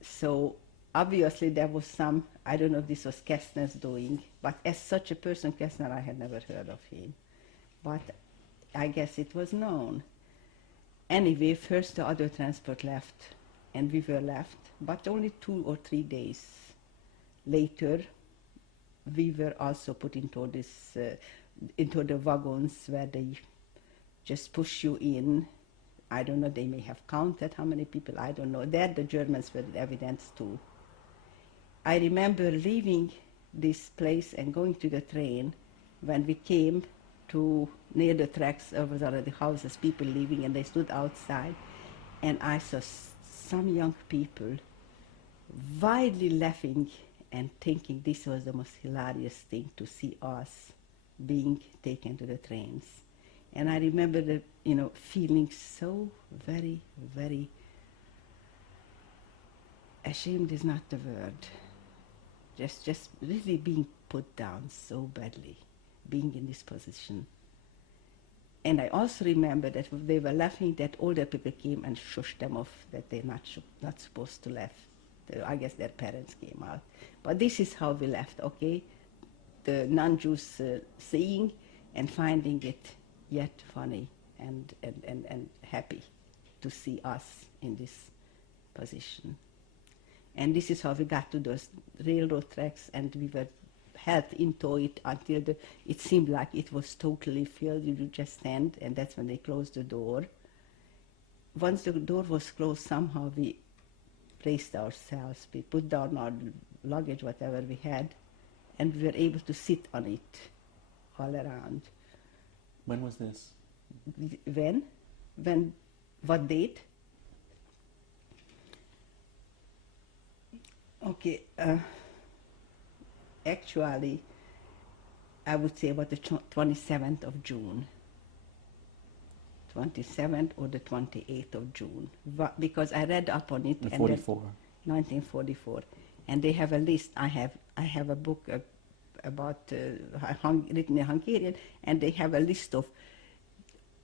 So obviously there was some, I don't know if this was Kestner's doing, but as such a person, Kestner, I had never heard of him. But I guess it was known. Anyway, first the other transport left, and we were left, but only 2 or 3 days later, we were also put into this, into the wagons where they just push you in. I don't know, they may have counted how many people, I don't know. There the Germans were evidence too. I remember leaving this place and going to the train. When we came to near the tracks, there was already houses, people living, and they stood outside, and I saw some young people wildly laughing and thinking this was the most hilarious thing to see us being taken to the trains. And I remember the, feeling so very, very ashamed is not the word. Just really being put down so badly, being in this position. And I also remember that they were laughing, that older people came and shushed them off, that they're not supposed to laugh. I guess their parents came out. But this is how we left, okay? The non-Jews seeing and finding it yet funny and happy to see us in this position. And this is how we got to those railroad tracks, and we were held into it until it seemed like it was totally filled. You just stand, and that's when they closed the door. Once the door was closed, somehow we placed ourselves. We put down our luggage, whatever we had, and we were able to sit on it all around. When was this? When? What date? Okay, actually, I would say about the 27th of June. 27th or the 28th of June, because I read up on it. 1944, and they have a list. I have a book about written in Hungarian, and they have a list of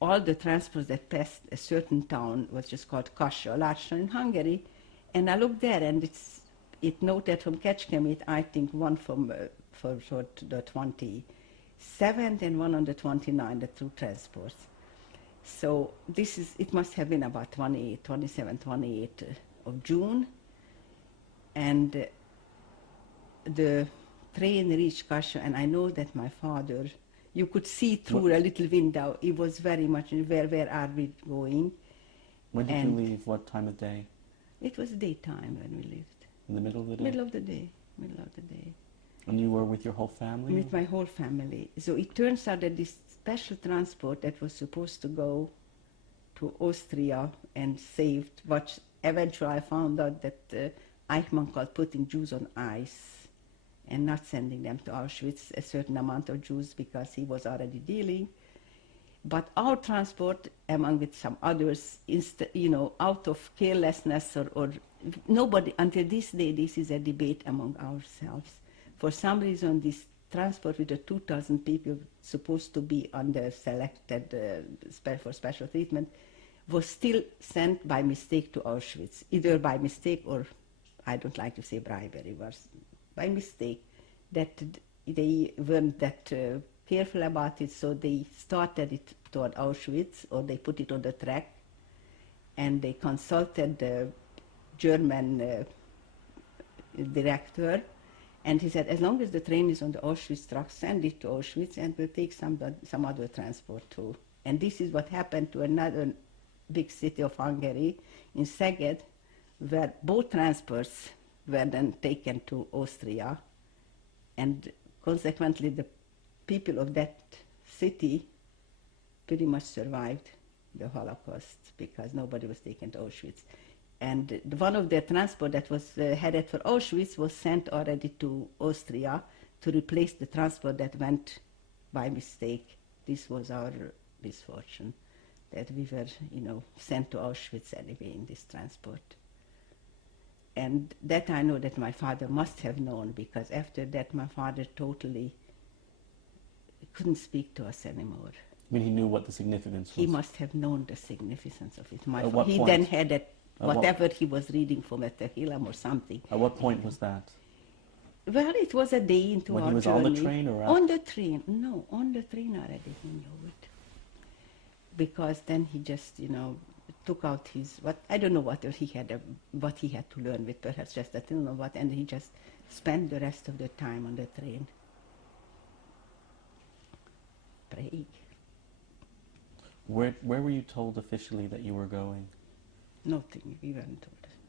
all the transports that passed a certain town, which is called Kassa, a large town in Hungary, and I looked there, and it noted from Kecskemét, I think one for the 27th and one on the 29th, the two transports. So it must have been about 27th, 28th of June, and the train reached Kassa, and I know that my father, you could see through a little window, it was very much, where are we going? When did you leave? What time of day? It was daytime when we left. In the middle of the day? Middle of the day. And you were with your whole family? With my whole family. So it turns out that this special transport that was supposed to go to Austria and saved, what eventually I found out that Eichmann called putting Jews on ice and not sending them to Auschwitz, a certain amount of Jews, because he was already dealing. But our transport, among with some others, out of carelessness or nobody, until this day, this is a debate among ourselves. For some reason, this transport with the 2,000 people supposed to be under selected for special treatment was still sent by mistake to Auschwitz, either by mistake or, I don't like to say bribery, was by mistake, that they weren't that careful about it, so they started it toward Auschwitz, or they put it on the track, and they consulted the German director, and he said, as long as the train is on the Auschwitz track, send it to Auschwitz, and we'll take some other transport too. And this is what happened to another big city of Hungary, in Szeged, where both transports were then taken to Austria, and consequently the people of that city pretty much survived the Holocaust because nobody was taken to Auschwitz. And one of the transport that was headed for Auschwitz was sent already to Austria to replace the transport that went by mistake. This was our misfortune, that we were, sent to Auschwitz anyway in this transport. And that I know that my father must have known, because after that my father totally couldn't speak to us anymore. I mean, he knew what the significance was. He must have known the significance of it. At what He point? then had it, whatever he was reading from at the Tehillim or something. At what point was that? Well, it was a day into when our he was journey. on the train or on the train? No, on the train already he knew it. Because then he just, took out his, I don't know what he had to learn with, perhaps just I don't know what, and he just spent the rest of the time on the train praying. Where were you told officially that you were going? Nothing, we weren't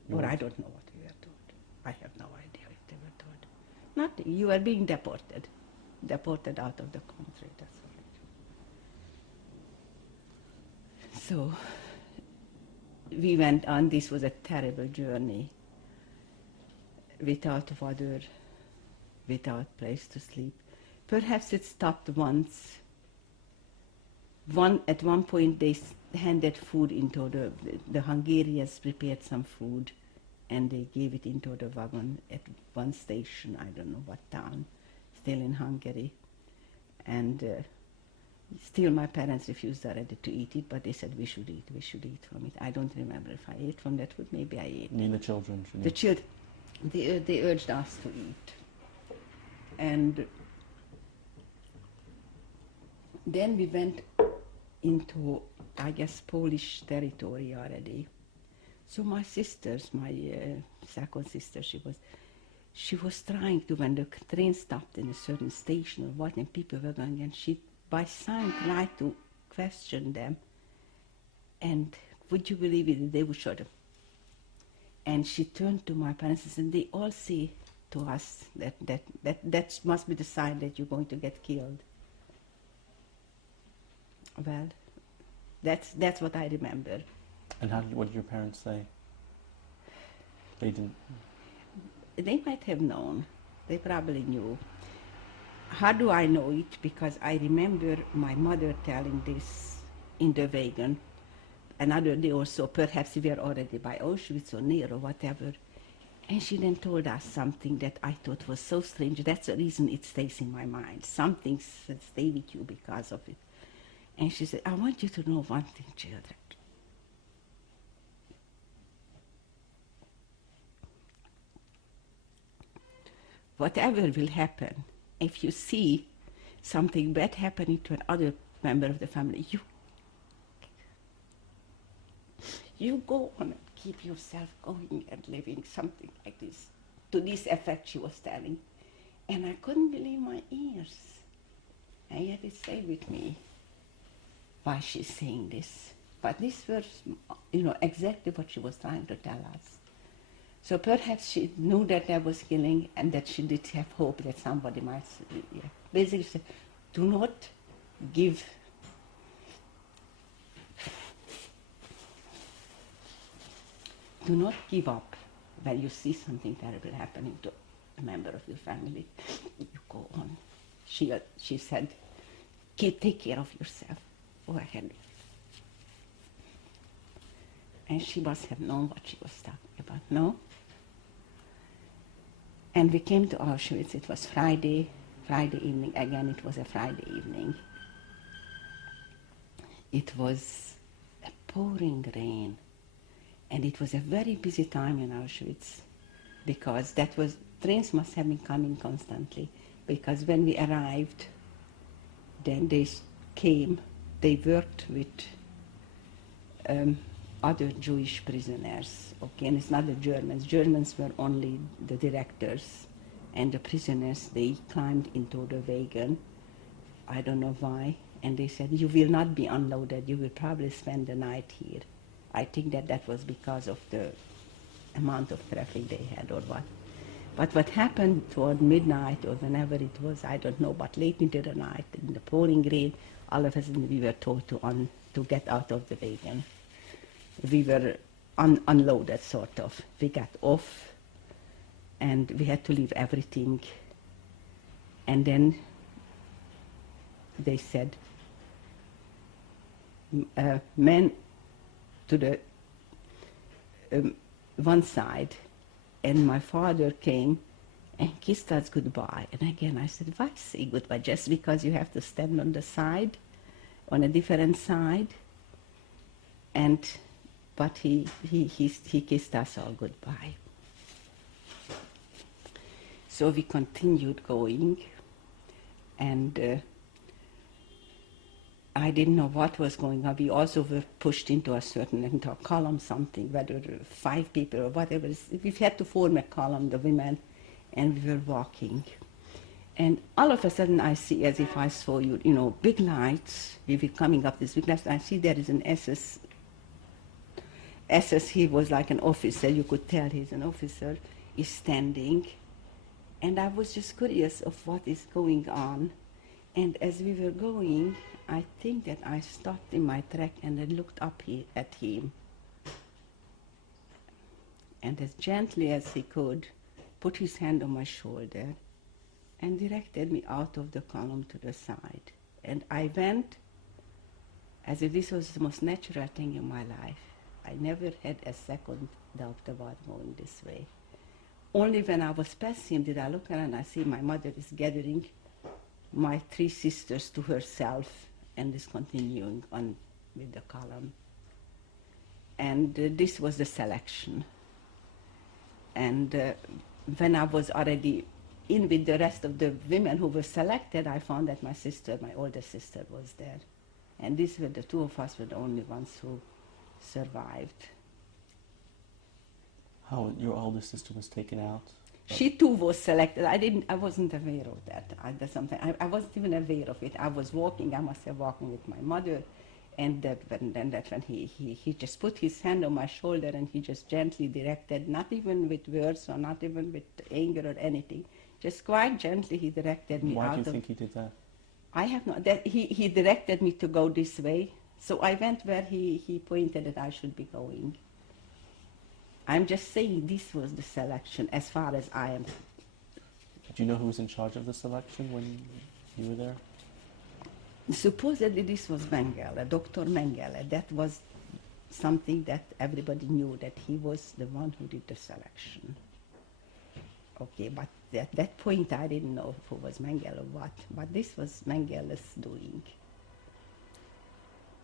told. I don't know what we were told. I have no idea if they were told. Nothing, you are being deported. Deported out of the country, that's all. So, we went on, this was a terrible journey. Without water, without place to sleep. Perhaps it stopped once. At one point they handed food into the Hungarians prepared some food and they gave it into the wagon at one station, I don't know what town, still in Hungary. And still my parents refused already to eat it, but they said we should eat from it. I don't remember if I ate from that food, maybe I ate. You mean the children? The children, they urged us to eat. And then we went into, I guess, Polish territory already. So my sisters, my second sister, she was trying to, when the train stopped in a certain station or what, and people were going, and she, by sign, tried to question them. And would you believe it, they would shoot them. And she turned to my parents and said, they all say to us that must be the sign that you're going to get killed. Well, that's what I remember. And what did your parents say? They didn't. They might have known. They probably knew. How do I know it? Because I remember my mother telling this in the wagon. Another day or so, perhaps we were already by Auschwitz or near or whatever. And she then told us something that I thought was so strange. That's the reason it stays in my mind. Some things stay with you because of it. And she said, I want you to know one thing, children. Whatever will happen, if you see something bad happening to another member of the family, you go on and keep yourself going and living, something like this. To this effect, she was telling. And I couldn't believe my ears. And yet it stayed with me. Why she's saying this. But this was, exactly what she was trying to tell us. So perhaps she knew that there was killing and that she did have hope that somebody might, basically say, do not give up when you see something terrible happening to a member of your family. You go on. She said, take care of yourself. Go ahead. And she must have known what she was talking about, no? And we came to Auschwitz. It was Friday evening. Again, it was a Friday evening. It was a pouring rain. And it was a very busy time in Auschwitz because trains must have been coming constantly. Because when we arrived, then they came. They worked with other Jewish prisoners, okay, and it's not the Germans. Germans were only the directors, and the prisoners, they climbed into the wagon, I don't know why, and they said, you will not be unloaded, you will probably spend the night here. I think that was because of the amount of traffic they had or what. But what happened toward midnight or whenever it was, I don't know, but late into the night, in the pouring rain, all of a sudden we were told to get out of the wagon. We were unloaded, sort of. We got off, and we had to leave everything. And then they said, men to the one side, and my father came and kissed us goodbye. And again I said, why say goodbye? Just because you have to stand on the side, on a different side? But he kissed us all goodbye. So we continued going, and I didn't know what was going on. We also were pushed into a column, something, whether 5 people or whatever. We had to form a column, the women, and we were walking. And all of a sudden I see, as if I saw big lights. We were coming up this big lights. I see there is an SS, he was like an officer. You could tell he's an officer, is standing. And I was just curious of what is going on. And as we were going, I think that I stopped in my track and I looked up at him. And as gently as he could, put his hand on my shoulder and directed me out of the column to the side. And I went as if this was the most natural thing in my life. I never had a second doubt about going this way. Only when I was past him did I look around and I see my mother is gathering my 3 sisters to herself and is continuing on with the column. And this was the selection. And when I was already in with the rest of the women who were selected, I found that my older sister, was there. And these were the 2 of us were the only ones who survived. How your older sister was taken out? She too was selected. I wasn't aware of that. I wasn't even aware of it. I was walking, I must have walking with my mother, and when he just put his hand on my shoulder and he just gently directed, not even with words or not even with anger or anything, just quite gently he directed me out of... Why do you think he did that? I have no... He directed me to go this way, so I went where he pointed that I should be going. I'm just saying this was the selection as far as I am. Do you know who was in charge of the selection when you were there? Supposedly this was Mengele, Dr. Mengele. That was something that everybody knew, that he was the one who did the selection. Okay, but at that point I didn't know who was Mengele or what, but this was Mengele's doing.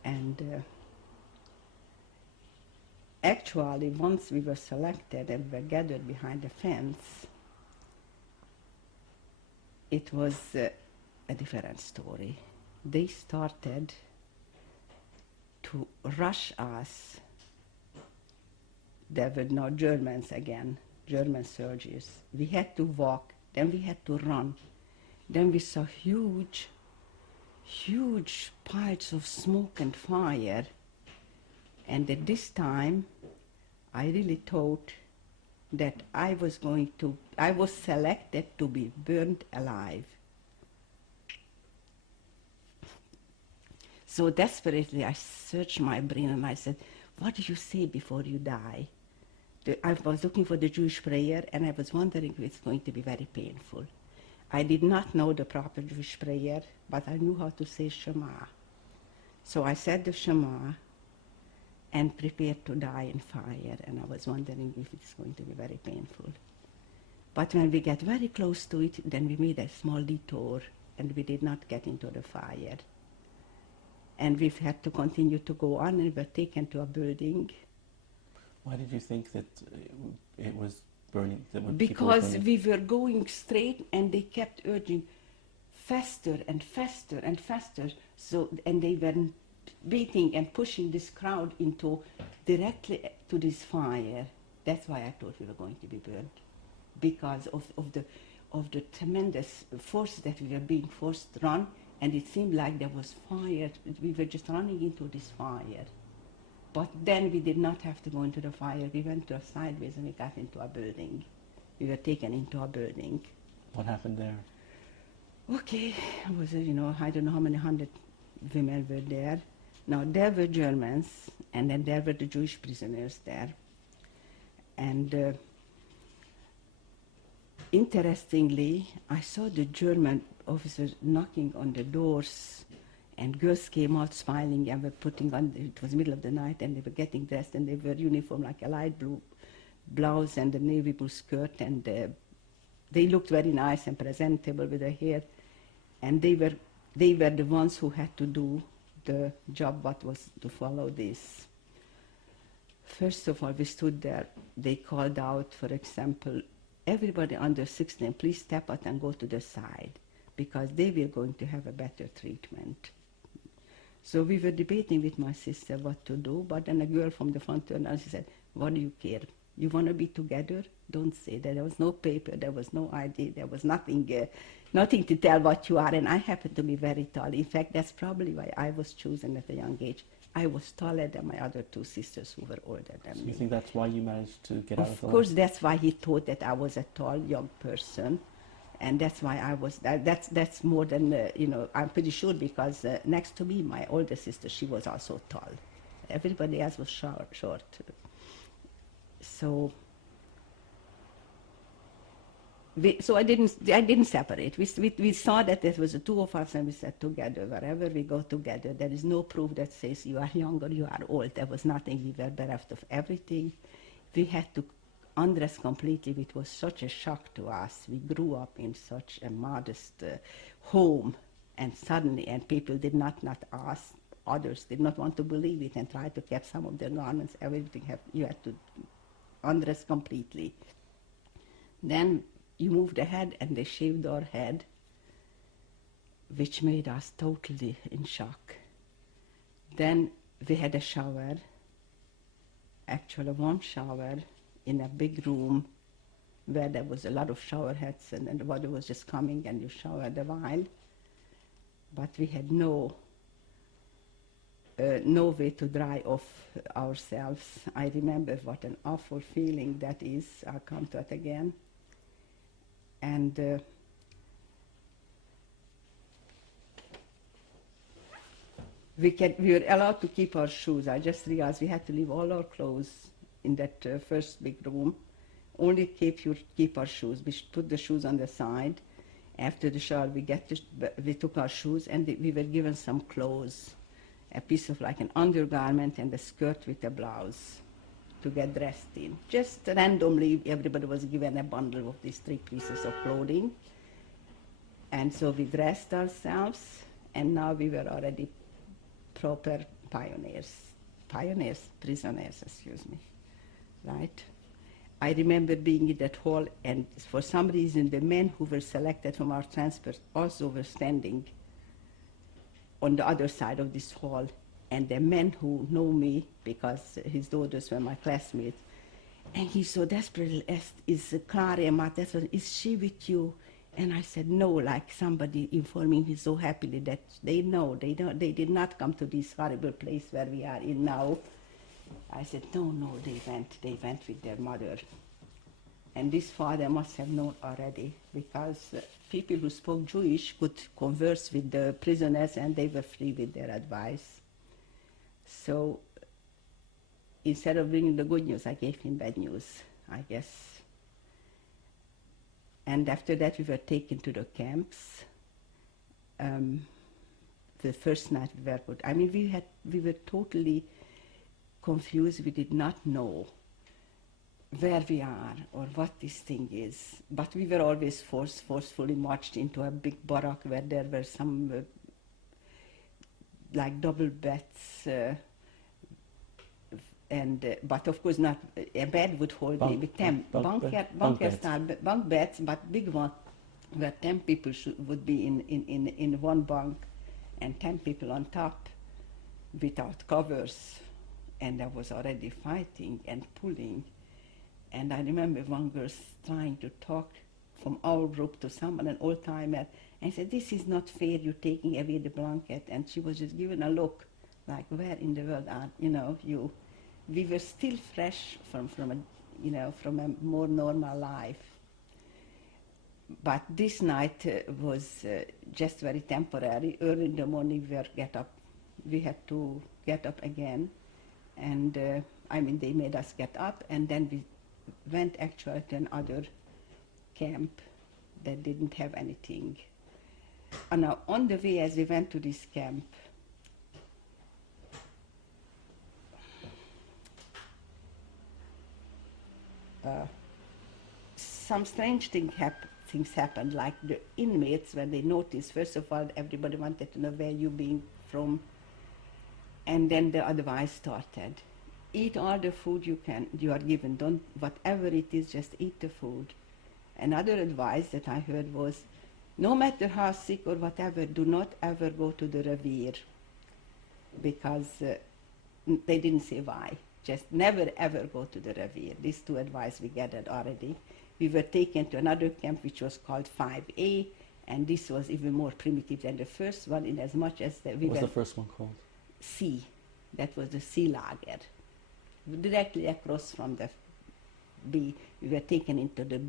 And actually, once we were selected and were gathered behind the fence, it was a different story. They started to rush us. There were no Germans again, German soldiers. We had to walk, then we had to run. Then we saw huge piles of smoke and fire. And at this time, I really thought that I was selected to be burned alive. So desperately I searched my brain and I said, what do you say before you die? I was looking for the Jewish prayer and I was wondering if it's going to be very painful. I did not know the proper Jewish prayer, but I knew how to say Shema. So I said the Shema and prepared to die in fire, and I was wondering if it's going to be very painful. But when we got very close to it, then we made a small detour, and we did not get into the fire. And we've had to continue to go on, and we were taken to a building. Why did you think that it was burning? Because we were going straight, and they kept urging faster and faster and faster. So, and they were beating and pushing this crowd into directly to this fire. That's why I thought we were going to be burned, because of the tremendous force that we were being forced to run, and it seemed like there was fire. We were just running into this fire. But then we did not have to go into the fire. We went to a sideways and we got into a building. We were taken into a building. What happened there? Okay, it was, I don't know how many hundred women were there. Now, there were Germans, and then there were the Jewish prisoners there. And interestingly, I saw the German officers knocking on the doors, and girls came out smiling and were putting on, it was middle of the night, and they were getting dressed, and they were uniform like a light blue blouse and a navy blue skirt, and they looked very nice and presentable with their hair, and they were the ones who had to do the job what was to follow this. First of all, we stood there. They called out, for example, everybody under 16, please step out and go to the side, because they were going to have a better treatment. So we were debating with my sister what to do, but then a girl from the front turned and she said, what do you care? You want to be together? Don't say that. There was no paper, there was no ID, there was nothing to tell what you are. And I happen to be very tall. In fact, that's probably why I was chosen at a young age. I was taller than my other two sisters who were older than me. You think that's why you managed to get out of the Of course, that's why he thought that I was a tall young person. And that's why I was, that's more than, I'm pretty sure, because next to me, my older sister, she was also tall. Everybody else was short. So I didn't separate. We saw that there was the two of us, and we said together, wherever we go together, there is no proof that says you are young or you are old. There was nothing. We were bereft of everything. We had to undress completely, which was such a shock to us. We grew up in such a modest home, and suddenly, and people did not ask, others did not want to believe it and tried to keep some of their garments, everything, you had to undress completely. Then you moved ahead and they shaved our head, which made us totally in shock. Then we had a shower, actually a warm shower, in a big room where there was a lot of shower heads, and the water was just coming and you showered a while. But we had no way to dry off ourselves. I remember what an awful feeling that is. I'll come to it again. And we were allowed to keep our shoes. I just realized we had to leave all our clothes in that first big room. Only keep our shoes. We should put the shoes on the side. After the shower, we took our shoes, and we were given some clothes, a piece of like an undergarment and a skirt with a blouse to get dressed in. Just randomly, everybody was given a bundle of these 3 pieces of clothing. And so we dressed ourselves, and now we were already proper prisoners, excuse me, right? I remember being in that hall, and for some reason, the men who were selected from our transfers also were standing on the other side of this hall. And the men who know me, because his daughters were my classmates, and he's so desperately asked, is Clara, is she with you? And I said, no, like somebody informing me so happily that they did not come to this horrible place where we are in now. I said, no, they went with their mother. And this father must have known already, because people who spoke Jewish could converse with the prisoners, and they were free with their advice. So instead of bringing the good news, I gave him bad news, I guess. And after that, we were taken to the camps. The first night we were put, we were totally confused. We did not know where we are or what this thing is. But we were always forcefully marched into a big barrack where there were some like double beds, but of course not, a bed would hold maybe 10 bunk beds, but big one, where 10 people would be in one bunk, and 10 people on top without covers. And there was already fighting and pulling. And I remember one girl trying to talk from our group to someone, an old-timer, and said, this is not fair, you're taking away the blanket. And she was just given a look like, where in the world are you? we were still fresh from a more normal life. But this night was just very temporary. Early in the morning we had to get up again, and they made us get up, and then we went actually to another camp that didn't have anything. And now on the way as we went to this camp, some strange things happened, like the inmates, when they noticed, first of all, everybody wanted to know where you being from, and then the advice started. Eat all the food you are given. Don't, whatever it is, just eat the food. Another advice that I heard was, no matter how sick or whatever, do not ever go to the revier, because they didn't say why. Just never ever go to the revier. These two advice we gathered already. We were taken to another camp which was called 5A, and this was even more primitive than the first one, in as much as What was the first one called? C. That was the C lager. Directly across from the B. We were taken into the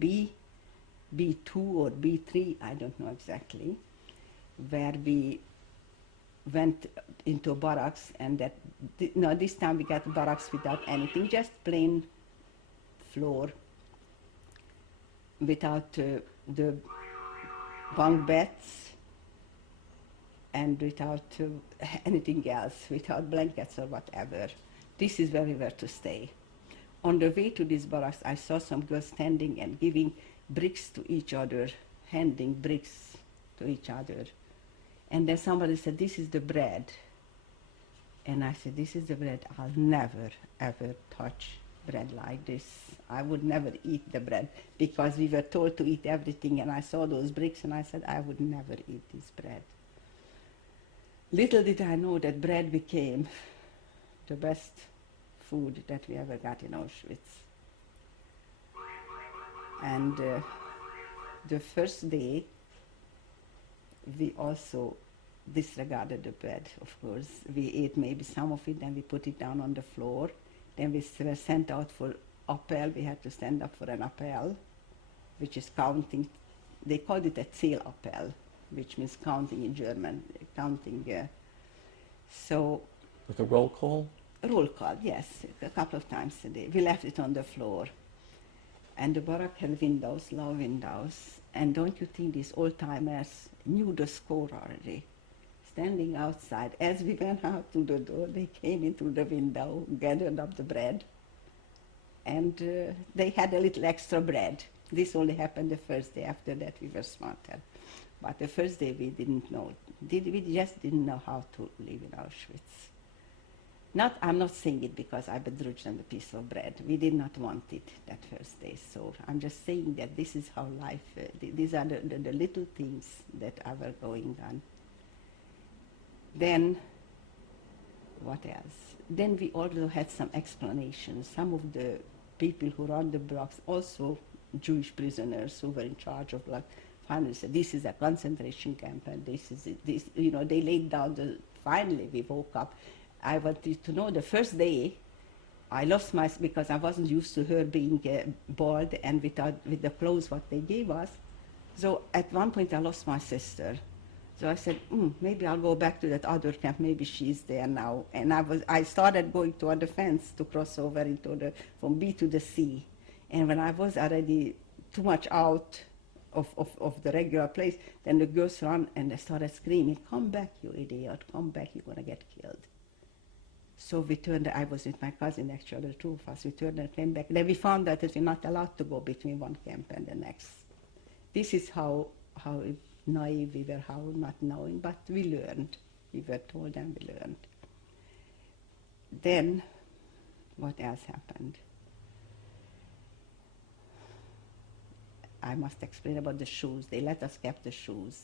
B2 or B3, I don't know exactly, where we went into barracks, and this time we got barracks without anything, just plain floor, without the bunk beds, and without anything else, without blankets or whatever. This is where we were to stay. On the way to this barracks, I saw some girls standing and giving bricks to each other, handing bricks to each other. And then somebody said, this is the bread. And I said, this is the bread. I'll never, ever touch bread like this. I would never eat the bread, because we were told to eat everything, and I saw those bricks and I said, I would never eat this bread. Little did I know that bread became the best food that we ever got in Auschwitz. And the first day, we also disregarded the bread, of course. We ate maybe some of it, then we put it down on the floor. Then we were sent out for appel. We had to stand up for an appel, which is counting. They called it a Zählappell, which means counting in German. Counting. So. Like a roll call? Roll call, yes, a couple of times a day. We left it on the floor. And the barrack had windows, low windows. And don't you think these old-timers knew the score already? Standing outside, as we went out to the door, they came in through the window, gathered up the bread, and they had a little extra bread. This only happened the first day. After that, we were smarter. But the first day, we didn't know. We just didn't know how to live in Auschwitz. I'm not saying it because I begrudged them a piece of bread. We did not want it that first day. So I'm just saying that this is how life, these are the little things that were going on. Then, what else? Then we also had some explanations. Some of the people who run the blocks, also Jewish prisoners who were in charge of block, finally said, this is a concentration camp, and this is it. This, they laid down finally we woke up. I wanted to know the first day, I lost because I wasn't used to her being bald and with the clothes what they gave us. So at one point I lost my sister. So I said, maybe I'll go back to that other camp, maybe she's there now. And I started going toward the fence to cross over from B to the C. And when I was already too much out of the regular place, then the girls ran and they started screaming, come back, you idiot, come back, you're gonna get killed. So we turned, I was with my cousin actually, the two of us, we turned and came back. Then we found out that we're not allowed to go between one camp and the next. This is how naive we were, how not knowing, but we learned. We were told and we learned. Then, what else happened? I must explain about the shoes. They let us keep the shoes.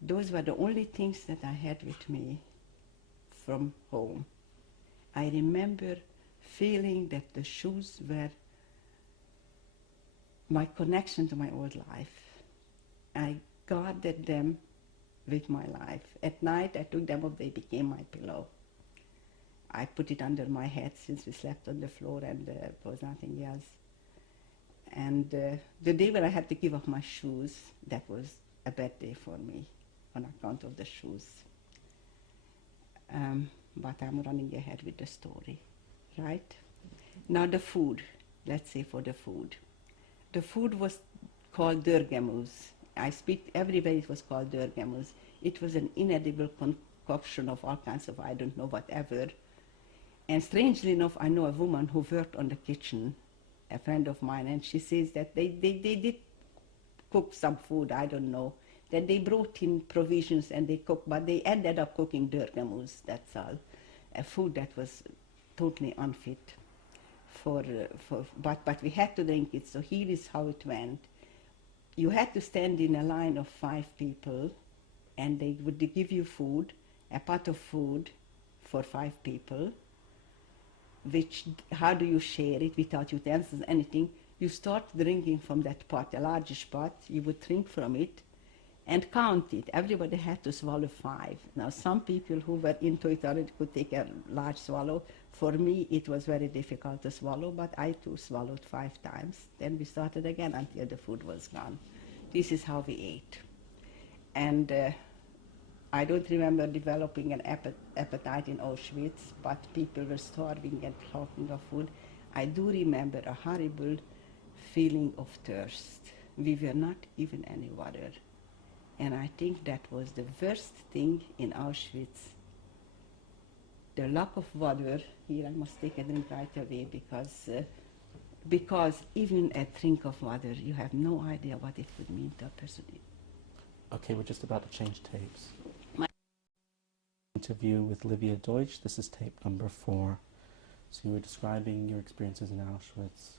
Those were the only things that I had with me from home. I remember feeling that the shoes were my connection to my old life. I guarded them with my life. At night, I took them off, they became my pillow. I put it under my head since we slept on the floor and there was nothing else. And the day when I had to give up my shoes, that was a bad day for me on account of the shoes. But I'm running ahead with the story, right? Now the food, let's say for the food. The food was called dörgemüs. I speak, everywhere it was called dörgemüs. It was an inedible concoction of all kinds of, I don't know, whatever. And strangely enough, I know a woman who worked on the kitchen, a friend of mine, and she says that they did cook some food, I don't know, that they brought in provisions and they cooked, but they ended up cooking dörgemüs, that's all. A food that was totally unfit but we had to drink it, so here is how it went. You had to stand in a line of 5 people, and they would give you food, a pot of food for 5 people, which, how do you share it without utensils, anything? You start drinking from that pot, a largish pot, you would drink from it, and count it. Everybody had to swallow 5. Now, some people who were into it already could take a large swallow. For me, it was very difficult to swallow, but I too swallowed 5 times. Then we started again until the food was gone. This is how we ate. And I don't remember developing an appetite in Auschwitz, but people were starving and talking of food. I do remember a horrible feeling of thirst. We were not given any water. And I think that was the worst thing in Auschwitz. The lack of water, here I must take a drink right away because even a drink of water, you have no idea what it would mean to a person. Okay, we're just about to change tapes. Interview with Livia Deutsch. This is tape number 4. So you were describing your experiences in Auschwitz.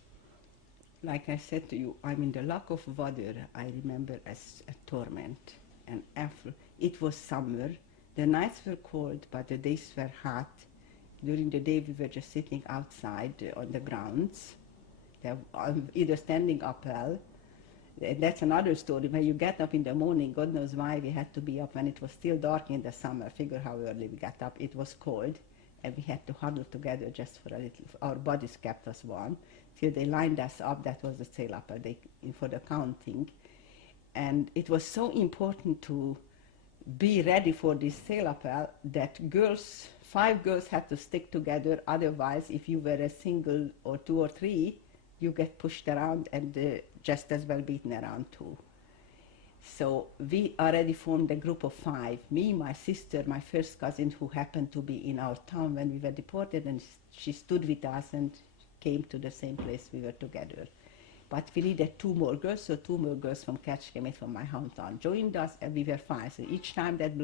Like I said to you, I mean, the lack of water, I remember as a torment. And after, it was summer. The nights were cold, but the days were hot. During the day, we were just sitting outside on the grounds, either standing up well. That's another story. When you get up in the morning, God knows why we had to be up when it was still dark in the summer. Figure how early we got up. It was cold, and we had to huddle together just for a little. Our bodies kept us warm till they lined us up. That was the sail upper for the counting. And it was so important to be ready for this sail appel that 5 girls had to stick together. Otherwise, if you were a single or 2 or 3, you get pushed around and just as well beaten around too. So we already formed a group of 5. Me, my sister, my first cousin, who happened to be in our town when we were deported, and she stood with us and came to the same place we were together. But we needed 2 more girls, so 2 more girls from Kecskemét, from my hometown, joined us, and we were 5. So each time that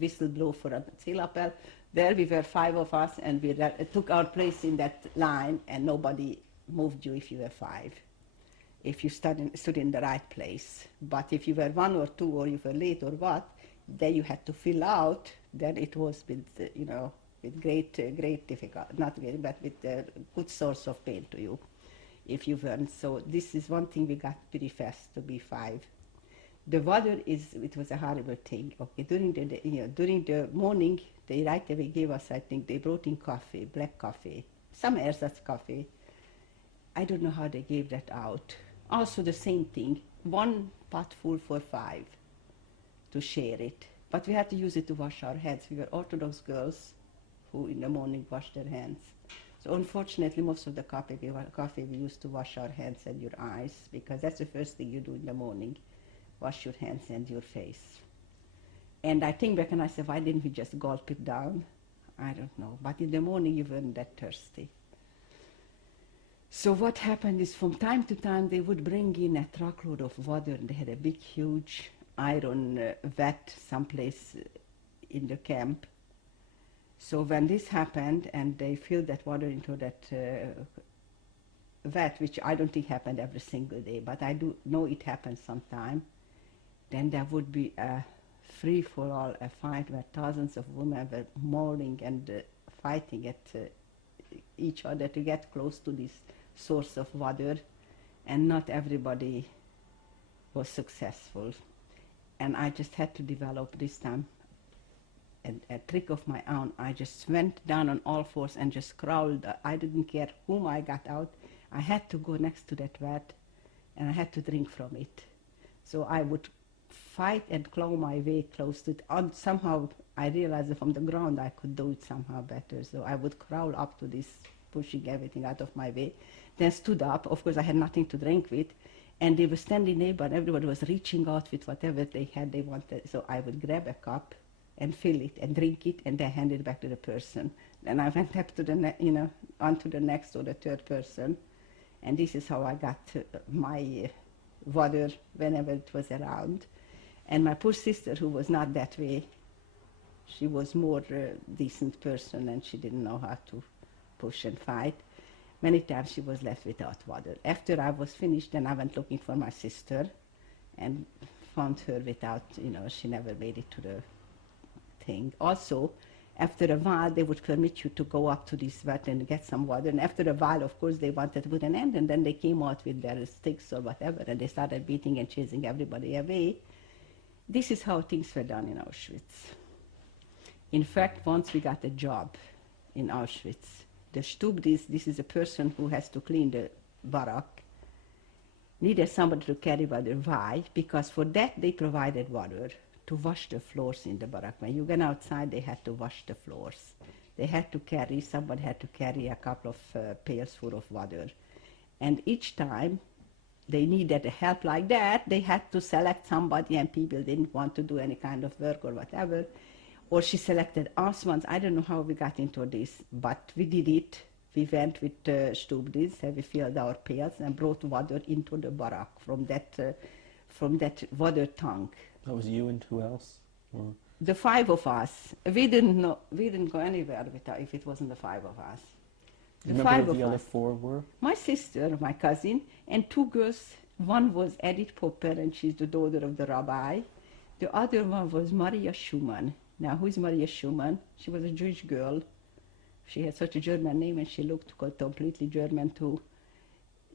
whistle blow for a sail-appel, there we were 5 of us, and we took our place in that line, and nobody moved you if you were 5, if you stood in the right place. But if you were 1 or 2, or you were late or what, then you had to fill out. Then it was with, with great difficulty, not great, but with good source of pain to you if you weren't. So this is one thing we got pretty fast to be 5. The water it was a horrible thing. Okay, during the morning, they right away gave us, I think, they brought in coffee, black coffee, some ersatz coffee. I don't know how they gave that out. Also the same thing, 1 pot full for 5 to share it. But we had to use it to wash our hands. We were Orthodox girls who in the morning washed their hands. So unfortunately, most of the coffee we used to wash our hands and your eyes, because that's the first thing you do in the morning, wash your hands and your face. And I think back and I said, why didn't we just gulp it down? I don't know. But in the morning, you weren't that thirsty. So what happened is from time to time, they would bring in a truckload of water, and they had a big, huge iron vat someplace in the camp. So when this happened, and they filled that water into that vat, which I don't think happened every single day, but I do know it happened sometime, then there would be a free-for-all, a fight where thousands of women were mauling and fighting at each other to get close to this source of water, and not everybody was successful. And I just had to develop this time a trick of my own. I just went down on all fours and just crawled. I didn't care whom I got out. I had to go next to that vat, and I had to drink from it. So I would fight and claw my way close to it. And somehow I realized that from the ground I could do it somehow better. So I would crawl up to this, pushing everything out of my way. Then stood up. Of course, I had nothing to drink with. And they were standing there, but everybody was reaching out with whatever they had, they wanted. So I would grab a cup and fill it and drink it and then hand it back to the person. Then I went up to the, on to the next or the third person. And this is how I got my water whenever it was around. And my poor sister, who was not that way, she was more decent person and she didn't know how to push and fight. Many times she was left without water. After I was finished, then I went looking for my sister and found her without, she never made it to the thing. Also, after a while, they would permit you to go up to this vat and get some water. And after a while, of course, they wanted to put an end, and then they came out with their sticks or whatever, and they started beating and chasing everybody away. This is how things were done in Auschwitz. In fact, once we got a job in Auschwitz. The Stubdis, this is a person who has to clean the barrack, needed somebody to carry water. Why? Because for that they provided water to wash the floors in the barrack. When you went outside, they had to wash the floors. Somebody had to carry a couple of pails full of water. And each time they needed help like that, they had to select somebody, and people didn't want to do any kind of work or whatever. Or she selected us once. I don't know how we got into this, but we did it. We went with Stubdis, and we filled our pails and brought water into the barrack from that water tank. That was you and who else? Or? The five of us. We didn't go anywhere if it wasn't the five of us. The five of the other four were? My sister, my cousin, and two girls. One was Edith Popper, and she's the daughter of the Rabbi. The other one was Maria Schumann. Now, who is Maria Schumann? She was a Jewish girl. She had such a German name, and she looked completely German too.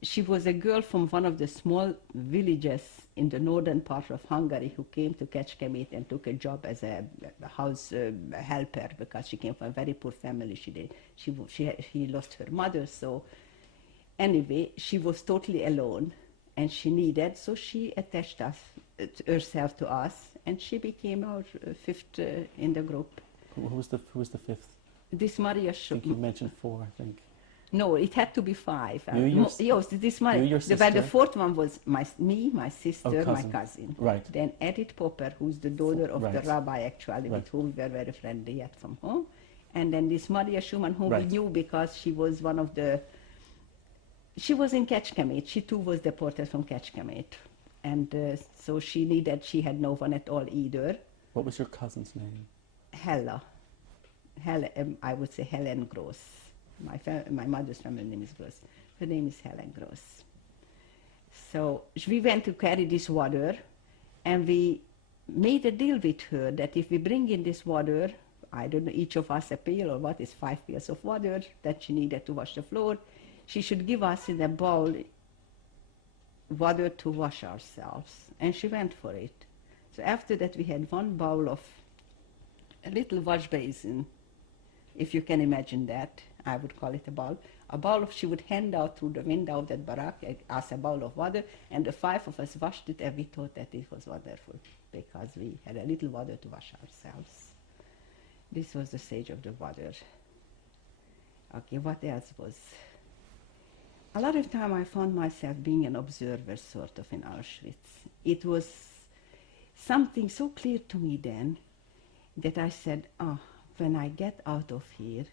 She was a girl from one of the small villages in the northern part of Hungary who came to Kecskemét and took a job as a house helper because she came from a very poor family. She lost her mother, so anyway, she was totally alone, and so she attached herself to us, and she became our fifth in the group. Who was the fifth? This Maria I think you mentioned four, I think. No, it had to be five. Your sister. The fourth one was me, my sister, my cousin. Right. Then Edith Popper, who's the daughter of the Rabbi, actually, with whom we were very friendly yet from home. And then this Maria Schumann, whom we knew because she was she was in Kecskemét. She too was deported from Kecskemét. And so she had no one at all either. What was your cousin's name? Hella, I would say Helen Gross. My mother's family name is Gross. Her name is Helen Gross. So we went to carry this water, and we made a deal with her that if we bring in this water, I don't know, each of us a pail or what is 5 pails of water that she needed to wash the floor, she should give us in a bowl water to wash ourselves. And she went for it. So after that we had one bowl of a little wash basin, if you can imagine that. I would call it a bowl. She would hand out through the window of that barrack as a bowl of water, and the five of us washed it, and we thought that it was wonderful because we had a little water to wash ourselves. This was the stage of the water. Okay, what else was? A lot of time I found myself being an observer, sort of, in Auschwitz. It was something so clear to me then that I said, when I get out of here,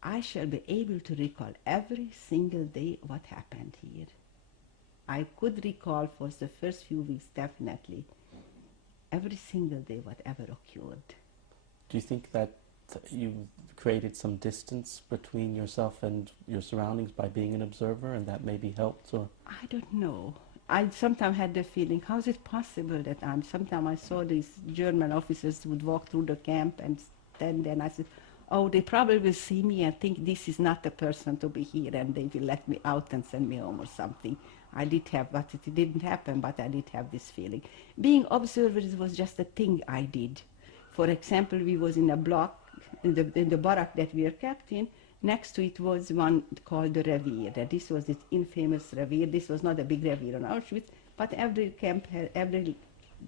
I shall be able to recall every single day what happened here. I could recall for the first few weeks, definitely, every single day whatever occurred. Do you think that you created some distance between yourself and your surroundings by being an observer, and that maybe helped? Or I don't know. I sometimes had the feeling, how is it possible that sometimes I saw these German officers would walk through the camp, and then I said, they probably will see me and think this is not the person to be here, and they will let me out and send me home or something. I did have, but it didn't happen, but I did have this feeling. Being observers was just a thing I did. For example, we was in a block, in the barrack that we were kept in. Next to it was one called the Revier. This was this infamous Revier. This was not a big Revier on Auschwitz, but every camp had, every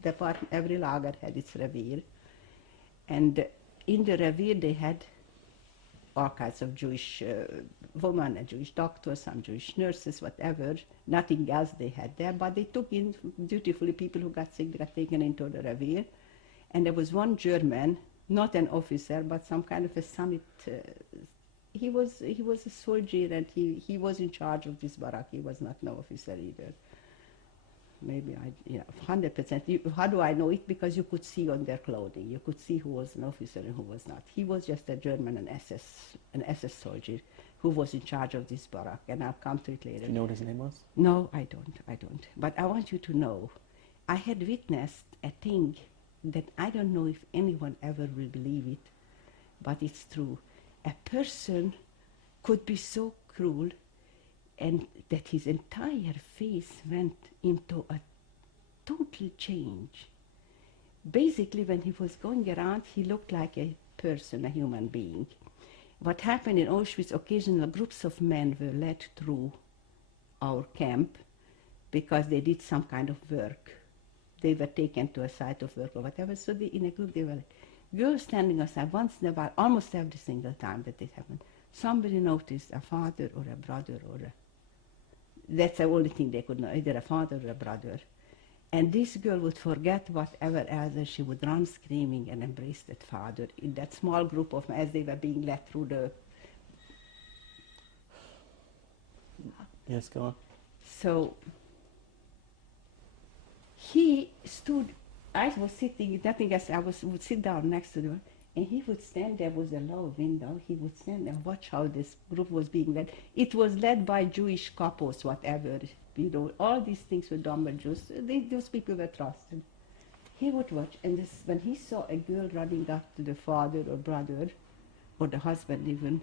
department, every lager had its Revier. And in the Revier they had all kinds of Jewish women, and Jewish doctors, some Jewish nurses, whatever. Nothing else they had there, but they took in dutifully people who got sick, got taken into the Revier. And there was one German, not an officer, but some kind of a summit. He was a soldier, and he was in charge of this barrack. He was not no officer either. Maybe 100%. How do I know it? Because you could see on their clothing. You could see who was an officer and who was not. He was just a German, an SS soldier who was in charge of this barrack, and I'll come to it later. Do you know what his name was? No, I don't. But I want you to know, I had witnessed a thing that I don't know if anyone ever will believe it, but it's true. A person could be so cruel and that his entire face went into a total change. Basically, when he was going around, he looked like a person, a human being. What happened in Auschwitz, occasional groups of men were led through our camp because they did some kind of work. They were taken to a site of work or whatever, so in a group they were girls standing aside once in a while, almost every single time that it happened. Somebody noticed a father or a brother that's the only thing they could know, either a father or a brother. And this girl would forget whatever else, and she would run screaming and embrace that father in that small group of as they were being led through the... Yes, go on. So he stood, I was sitting, nothing else, would sit down next to them, and he would stand, there was a low window, he would stand and watch how this group was being led. It was led by Jewish couples, whatever, all these things were done by Jews. Those people were trusted. He would watch, and when he saw a girl running up to the father or brother, or the husband even,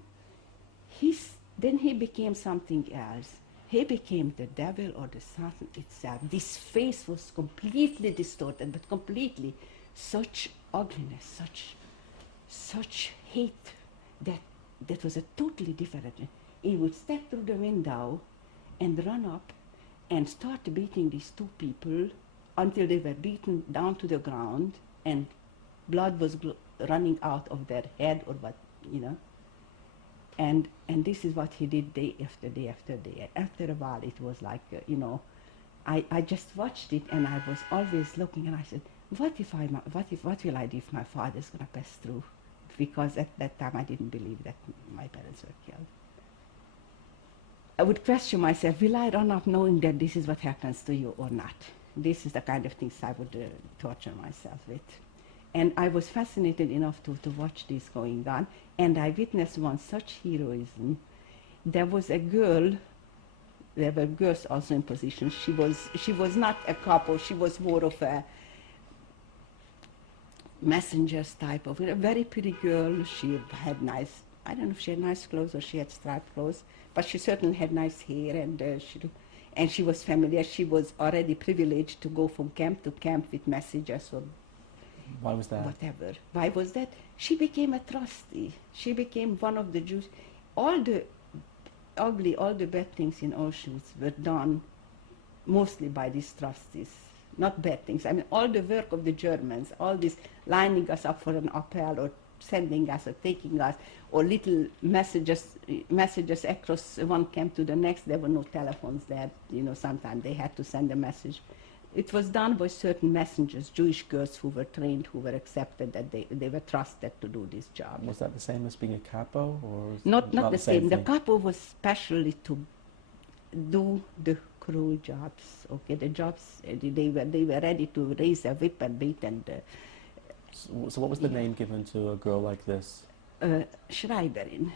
then he became something else. He became the devil or the Satan itself. This face was completely distorted, but completely. Such ugliness, such hate, that was a totally different. He would step through the window and run up and start beating these two people until they were beaten down to the ground and blood was running out of their head or what, And this is what he did day after day after day. After a while, it was like, I just watched it, and I was always looking, and I said, what will I do if my father's going to pass through? Because at that time, I didn't believe that my parents were killed. I would question myself, will I run up knowing that this is what happens to you or not? This is the kind of things I would torture myself with. And I was fascinated enough to watch this going on, and I witnessed one such heroism. There was a girl, there were girls also in position. She was not a couple, she was more of a messenger's type of, a very pretty girl. She had nice, I don't know if she had nice clothes or she had striped clothes, but she certainly had nice hair, and she was familiar. She was already privileged to go from camp to camp with messages or why was that? Whatever. Why was that? She became a trustee. She became one of the Jews. All the ugly, all the bad things in Auschwitz were done mostly by these trustees. Not bad things. I mean, all the work of the Germans, all this lining us up for an appel or sending us or taking us, or little messages across one camp to the next. There were no telephones there. Sometimes they had to send a message. It was done by certain messengers, Jewish girls who were trained, who were accepted, that they were trusted to do this job. Was that the same as being a capo, or not the same? The thing? capo was specially to do the cruel jobs. Okay, the jobs they were ready to raise a whip and beat and. So what was the name given to a girl like this? Schreiberin.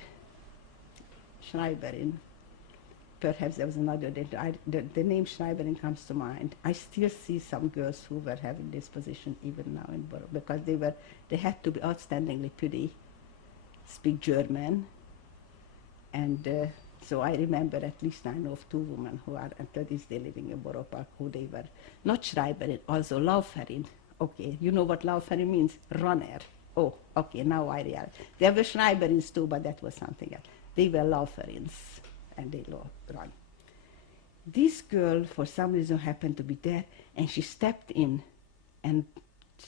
Perhaps there was another, the name Schreiberin comes to mind. I still see some girls who were having this position even now in Borough, because they had to be outstandingly pretty, speak German, and so I remember, at least I know of two women who are until this day living in Borough Park, who they were, not Schreiberin, also Lauferin. Okay, you know what Lauferin means? Runner. Oh, okay, now I realize. There were Schreiberins too, but that was something else. They were Lauferins, and they run. This girl, for some reason, happened to be there, and she stepped in, and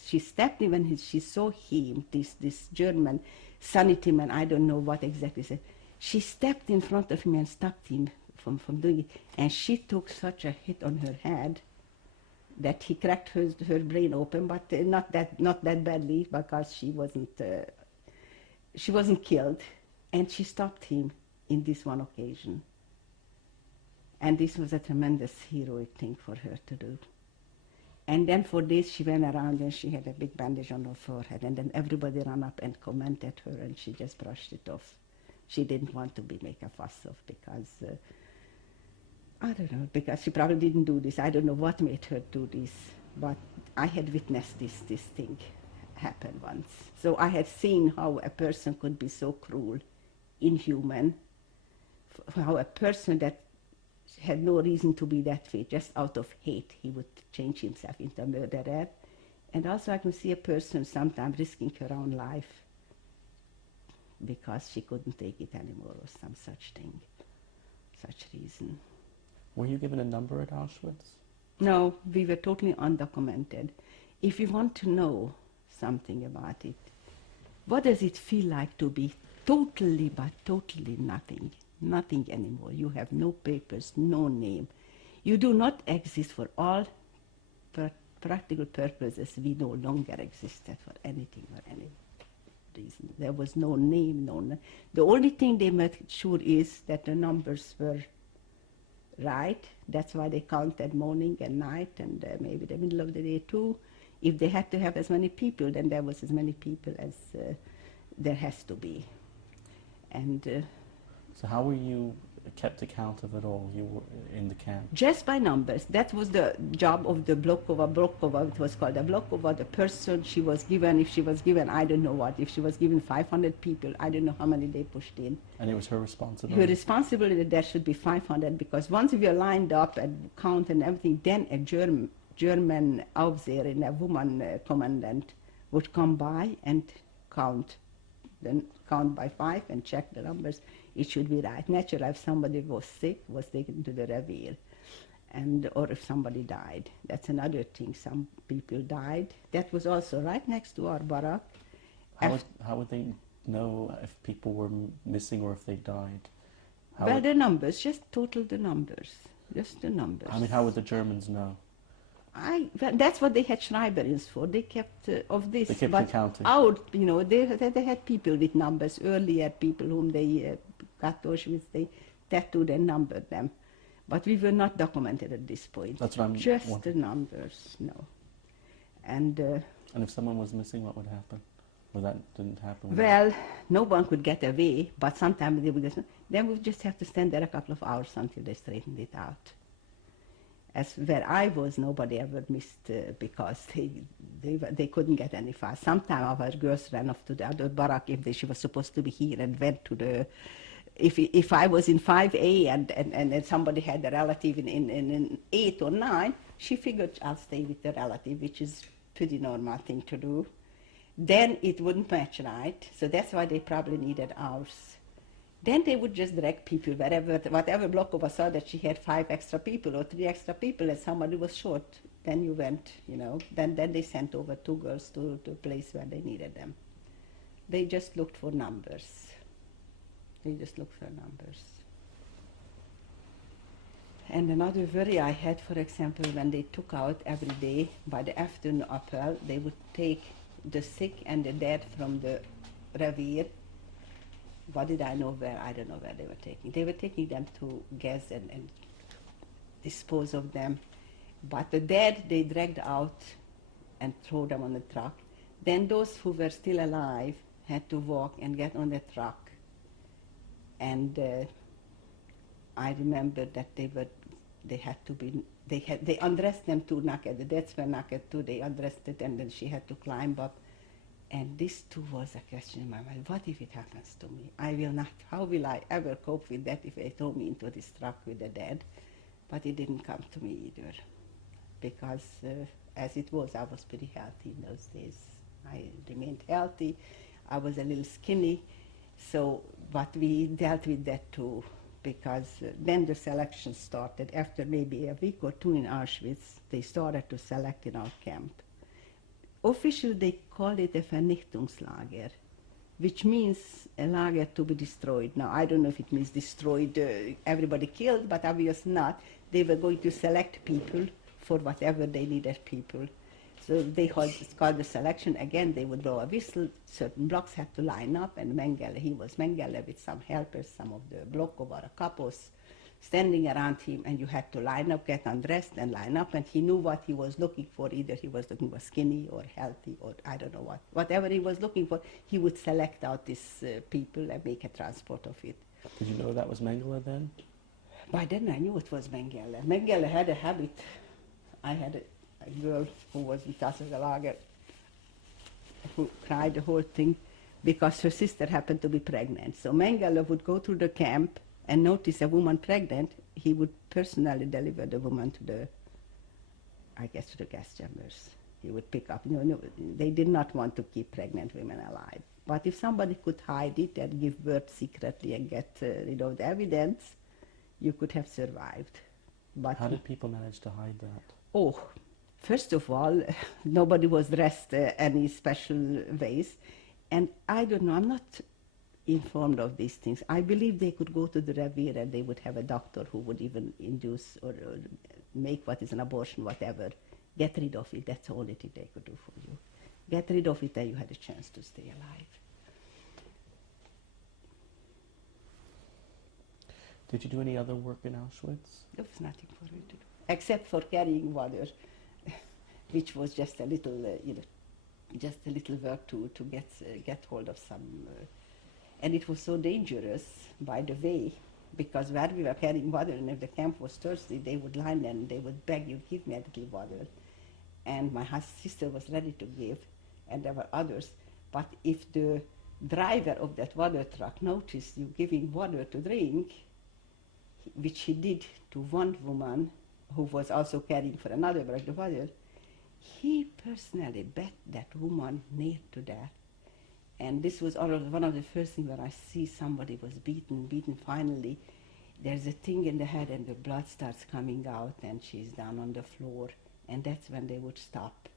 she stepped in when she saw him, this German sanity man, I don't know what exactly said. She stepped in front of him and stopped him from doing it, and she took such a hit on her head that he cracked her brain open, but not that badly, because she wasn't killed, and she stopped him in this one occasion. And this was a tremendous heroic thing for her to do. And then for days she went around and she had a big bandage on her forehead, and then everybody ran up and commented her, and she just brushed it off. She didn't want to make a fuss of, because I don't know, because she probably didn't do this. I don't know what made her do this, but I had witnessed this thing happen once. So I had seen how a person could be so cruel, inhuman, how a person that had no reason to be that way, just out of hate, he would change himself into a murderer. And also I can see a person sometimes risking her own life because she couldn't take it anymore, or some such thing, such reason. Were you given a number at Auschwitz? No, we were totally undocumented. If you want to know something about it, what does it feel like to be totally, but totally nothing? Nothing anymore. You have no papers, no name. You do not exist for all practical purposes. We no longer existed for anything or any reason. There was no name, The only thing they made sure is that the numbers were right. That's why they counted morning and night, and maybe the middle of the day too. If they had to have as many people, then there was as many people as there has to be. And so how were you kept account of it all? You were in the camp? Just by numbers. That was the job of the Blokova, it was called a Blokova, the person she was given, if she was given, I don't know what, if she was given 500 people, I don't know how many they pushed in. And it was her responsibility? Her responsibility that there should be 500, because once we were lined up and count and everything, then a German Aufseher, a woman commandant, would come by and count. Then count by 5 and check the numbers. It should be right. Naturally, if somebody was sick, was taken to the reveal, or if somebody died. That's another thing. Some people died. That was also right next to our barrack. How would they know if people were missing or if they died? The numbers, just total the numbers, just the numbers. I mean, how would the Germans know? That's what they had Schreiberins for. They kept of this. They kept counting. They had people with numbers earlier, people whom they got to Auschwitz, they tattooed and numbered them. But we were not documented at this point. That's what I'm just wondering. The numbers, no. And if someone was missing, what would happen? Or that didn't happen? Well, no one could get away, but sometimes they would then we just have to stand there a couple of hours until they straightened it out. As where I was, nobody ever missed because they couldn't get any far. Sometimes our girls ran off to the other barrack if she was supposed to be here and went to the. If I was in 5A and somebody had a relative in 8 or 9, she figured I'll stay with the relative, which is pretty normal thing to do. Then it wouldn't match right, so that's why they probably needed hours. Then they would just drag people whatever Blokova saw that she had 5 extra people or 3 extra people and somebody was short. Then you went, then they sent over 2 girls to a place where they needed them. They just looked for numbers. And another worry I had, for example, when they took out every day, by the afternoon appel, they would take the sick and the dead from the reveal. What did I know where? I don't know where they were taking. They were taking them to gas and dispose of them. But the dead, they dragged out and throw them on the truck. Then those who were still alive had to walk and get on the truck. And I remember that they undressed them too naked. The deads were naked too. They undressed it, and then she had to climb up. And this too was a question in my mind. What if it happens to me? How will I ever cope with that if they throw me into this truck with the dead? But it didn't come to me either. Because as it was, I was pretty healthy in those days. I remained healthy. I was a little skinny. So, but we dealt with that too, because then the selection started. After maybe a week or two in Auschwitz, they started to select in our camp. Officially, they call it a Vernichtungslager, which means a lager to be destroyed. Now, I don't know if it means destroyed, everybody killed, but obviously not. They were going to select people for whatever they needed people. So they called the selection. Again, they would blow a whistle. Certain blocks had to line up, and Mengele, he was Mengele with some helpers, some of the Blokov or Kapos standing around him, and you had to line up, get undressed, and line up, and he knew what he was looking for. Either he was looking for skinny or healthy, or I don't know what. Whatever he was looking for, he would select out these people and make a transport of it. Did you know that was Mengele then? By then I knew it was Mengele. Mengele had a habit. I had a girl who was in Tasselgelager who cried the whole thing because her sister happened to be pregnant. So Mengele would go through the camp and notice a woman pregnant. He would personally deliver the woman to the, I guess, to the gas chambers. He would pick up. No, they did not want to keep pregnant women alive. But if somebody could hide it and give birth secretly and get rid of the evidence, you could have survived. But how did people manage to hide that? Oh, first of all, nobody was dressed any special ways. And I don't know, I'm not informed of these things. I believe they could go to the revier and they would have a doctor who would even induce or make what is an abortion, whatever. Get rid of it, that's the only thing they could do for you. Get rid of it and you had a chance to stay alive. Did you do any other work in Auschwitz? There was nothing for me to do, except for carrying water, which was just a little, just a little work to get hold of some. And it was so dangerous, by the way, because where we were carrying water, and if the camp was thirsty, they would line and they would beg you, give me a little water. And my sister was ready to give, and there were others. But if the driver of that water truck noticed you giving water to drink, which he did to one woman who was also carrying for another brush of water, he personally bet that woman near to death. And this was one of the first things where I see somebody was beaten finally. There's a thing in the head and the blood starts coming out and she's down on the floor. And that's when they would stop.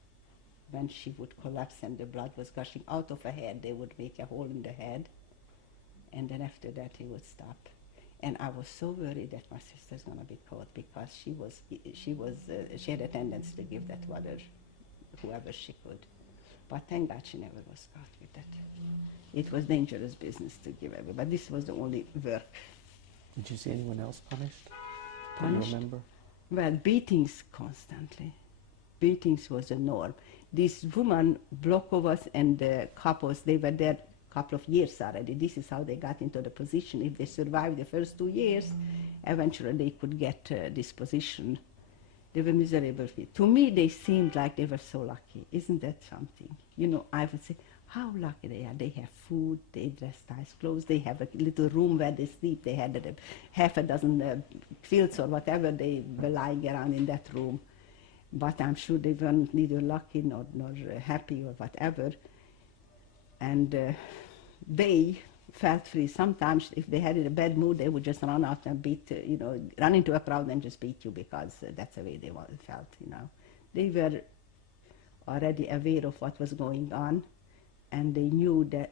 When she would collapse and the blood was gushing out of her head, they would make a hole in the head. And then after that he would stop. And I was so worried that my sister's going to be caught because she had a tendency to give that water whoever she could. But thank God she never was caught with that. It was dangerous business to give away, but this was the only work. Did you see anyone else punished? Punished? Do you remember? Well, beatings constantly. Beatings was the norm. These women, Blokovas and the Kapos, they were there a couple of years already. This is how they got into the position. If they survived the first 2 years, eventually they could get this position. They were miserable. To me, they seemed like they were so lucky. Isn't that something? You know, I would say, how lucky they are. They have food, they dress nice clothes, they have a little room where they sleep. They had half a dozen quilts or whatever they were lying around in that room. But I'm sure they weren't neither lucky nor happy or whatever. And they felt free. Sometimes if they had a bad mood, they would just run out and beat, run into a crowd and just beat you because that's the way they felt, They were already aware of what was going on, and they knew that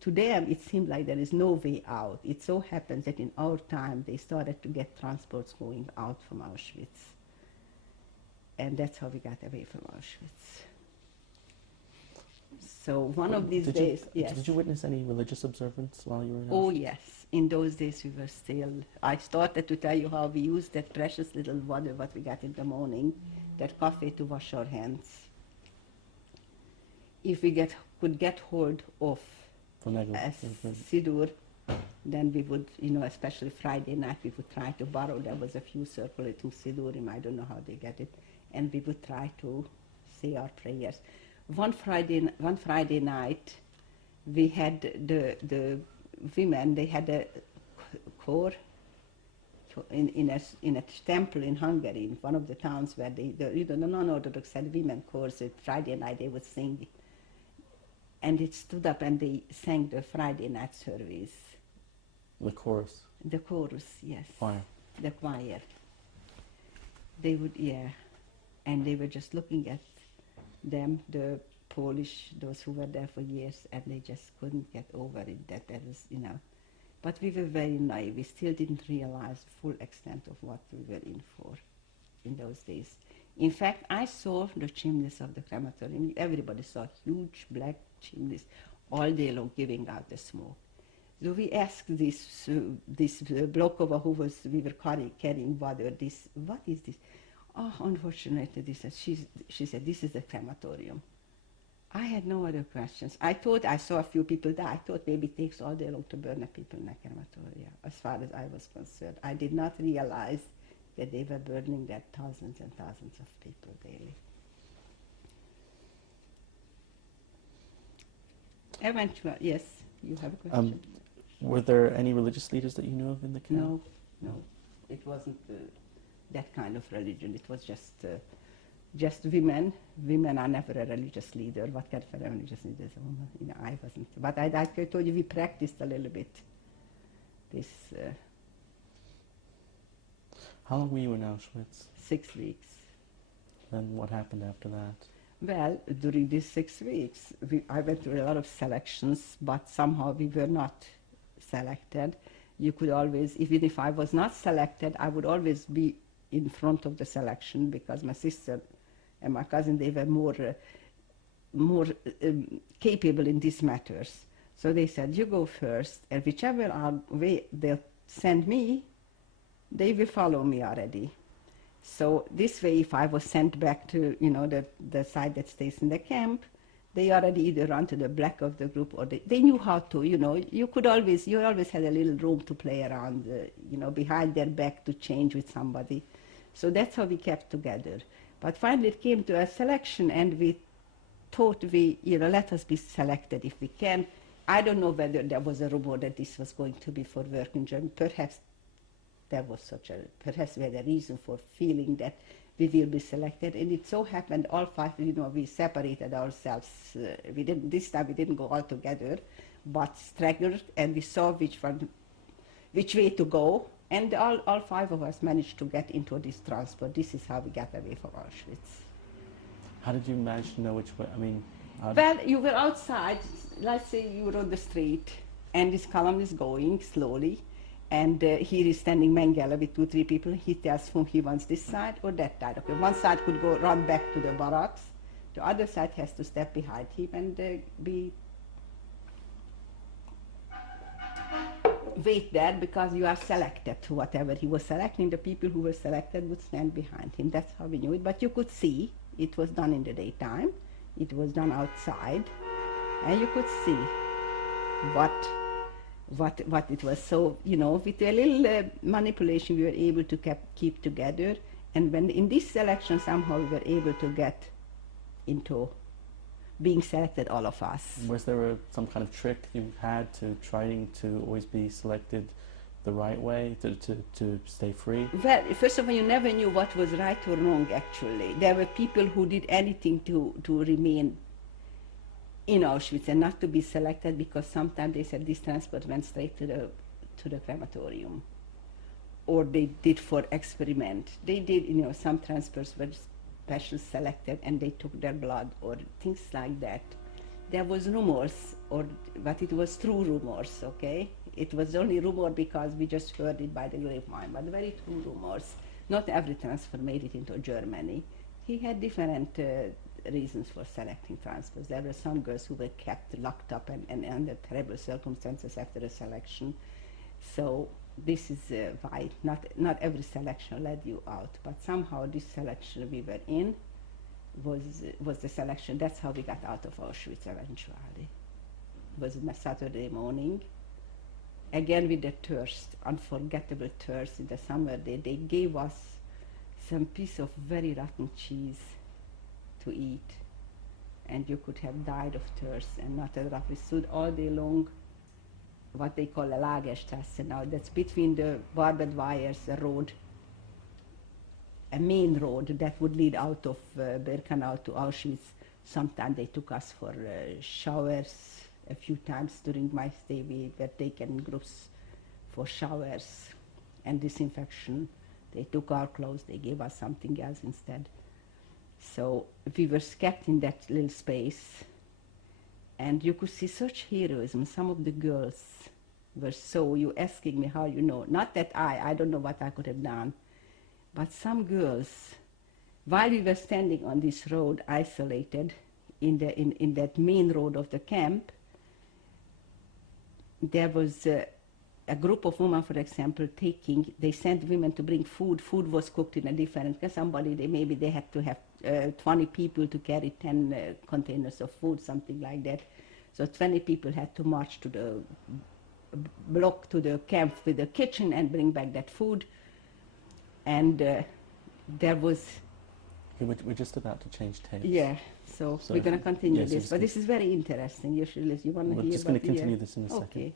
to them it seemed like there is no way out. It so happens that in our time they started to get transports going out from Auschwitz. And that's how we got away from Auschwitz. So one of these days, yes. Did you witness any religious observance while you were in Auschwitz? Oh, yes. In those days we were still, I started to tell you how we used that precious little water what we got in the morning, that coffee to wash our hands. If we could get hold of a Siddur, then we would, especially Friday night, we would try to borrow. There was a few circulating Siddurim, I don't know how they get it, and we would try to say our prayers. One Friday night, we had the women. They had a choir in a temple in Hungary, in one of the towns where the non-Orthodox had women chorus. Friday night they would sing and it stood up and they sang the Friday night service. The chorus. The chorus, yes. Choir. The choir. They would, yeah. And they were just looking at them, the Polish, those who were there for years, and they just couldn't get over it, that there was, you know. But we were very naive. We still didn't realize the full extent of what we were in for in those days. In fact, I saw the chimneys of the crematorium. Everybody saw huge black chimneys all day long giving out the smoke. So we asked this Blokova who we were carrying water, what is this? Oh, unfortunately, she said, this is the crematorium. I had no other questions. I thought I saw a few people die. I thought maybe it takes all day long to burn the people in a crematorium, as far as I was concerned. I did not realize that they were burning there thousands and thousands of people daily. Eventually, yes, you have a question? Were there any religious leaders that you know of in the camp? No. It wasn't that kind of religion. It was just women. Women are never a religious leader. What kind of a religious leader is a woman? You know, I wasn't. But I told you we practiced a little bit. This. How long were you in Auschwitz? 6 weeks. Then what happened after that? Well, during these 6 weeks, I went through a lot of selections, but somehow we were not selected. You could always, even if I was not selected, I would always be in front of the selection because my sister and my cousin, they were more capable in these matters. So they said, you go first, and whichever way they'll send me, they will follow me already. So this way, if I was sent back to, you know, the side that stays in the camp, they already either run to the back of the group or they knew how to, you know, you always had a little room to play around, you know, behind their back to change with somebody. So that's how we kept together. But finally it came to a selection and we thought let us be selected if we can. I don't know whether there was a rumor that this was going to be for work in Germany. Perhaps we had a reason for feeling that we will be selected, and it so happened all 5, you know, we separated ourselves. This time we didn't go all together, but straggled, and we saw which way to go, and all 5 of us managed to get into this transport. This is how we got away from Auschwitz. How did you manage to know which way? I mean, well, you were outside. Let's say you were on the street, and this column is going slowly. And here is standing Mengele with 2-3 people. He tells whom he wants this side or that side. Okay, one side could run back to the barracks. The other side has to step behind him and wait there because you are selected to whatever he was selecting. The people who were selected would stand behind him. That's how we knew it. But you could see it was done in the daytime. It was done outside, and you could see what it was. So, you know, with a little manipulation, we were able to keep together. And when in this selection, somehow we were able to get into being selected, all of us. Was there some kind of trick you had to trying to always be selected the right way, to stay free? Well, first of all, you never knew what was right or wrong, actually. There were people who did anything to remain in Auschwitz and not to be selected, because sometimes they said this transport went straight to the crematorium, or they did for experiment. They did, you know, some transports were special selected and they took their blood or things like that. There was rumors, but it was true rumors, okay? It was only rumor because we just heard it by the grapevine, but very true rumors. Not every transfer made it into Germany. He had different reasons for selecting transfers. There were some girls who were kept locked up and under terrible circumstances after a selection. So this is why not every selection led you out, but somehow this selection we were in was the selection. That's how we got out of Auschwitz eventually. It was on a Saturday morning. Again with the thirst, unforgettable thirst in the summer day. They gave us some piece of very rotten cheese to eat, and you could have died of thirst and not enough. We stood all day long, what they call a Lagerstrasse now. That's between the barbed wires, a road, a main road that would lead out of Birkenau to Auschwitz, Sometimes they took us for showers. A few times during my stay we were taken in groups for showers and disinfection. They took our clothes, they gave us something else instead. So we were kept in that little space, and you could see such heroism. Some of the girls were so, you asking me how you know, not that I don't know what I could have done, but some girls, while we were standing on this road isolated in that main road of the camp, there was a group of women, for example, they sent women to bring food. Food was cooked in a different, maybe they had to have 20 people to carry 10 containers of food, something like that. So 20 people had to march to the block, to the camp with the kitchen and bring back that food. And there was... We're just about to change tapes. Yeah, so we're going to continue yes, this. But this is very interesting. You should listen. You want to hear about... We're just going to continue this in a second. Okay.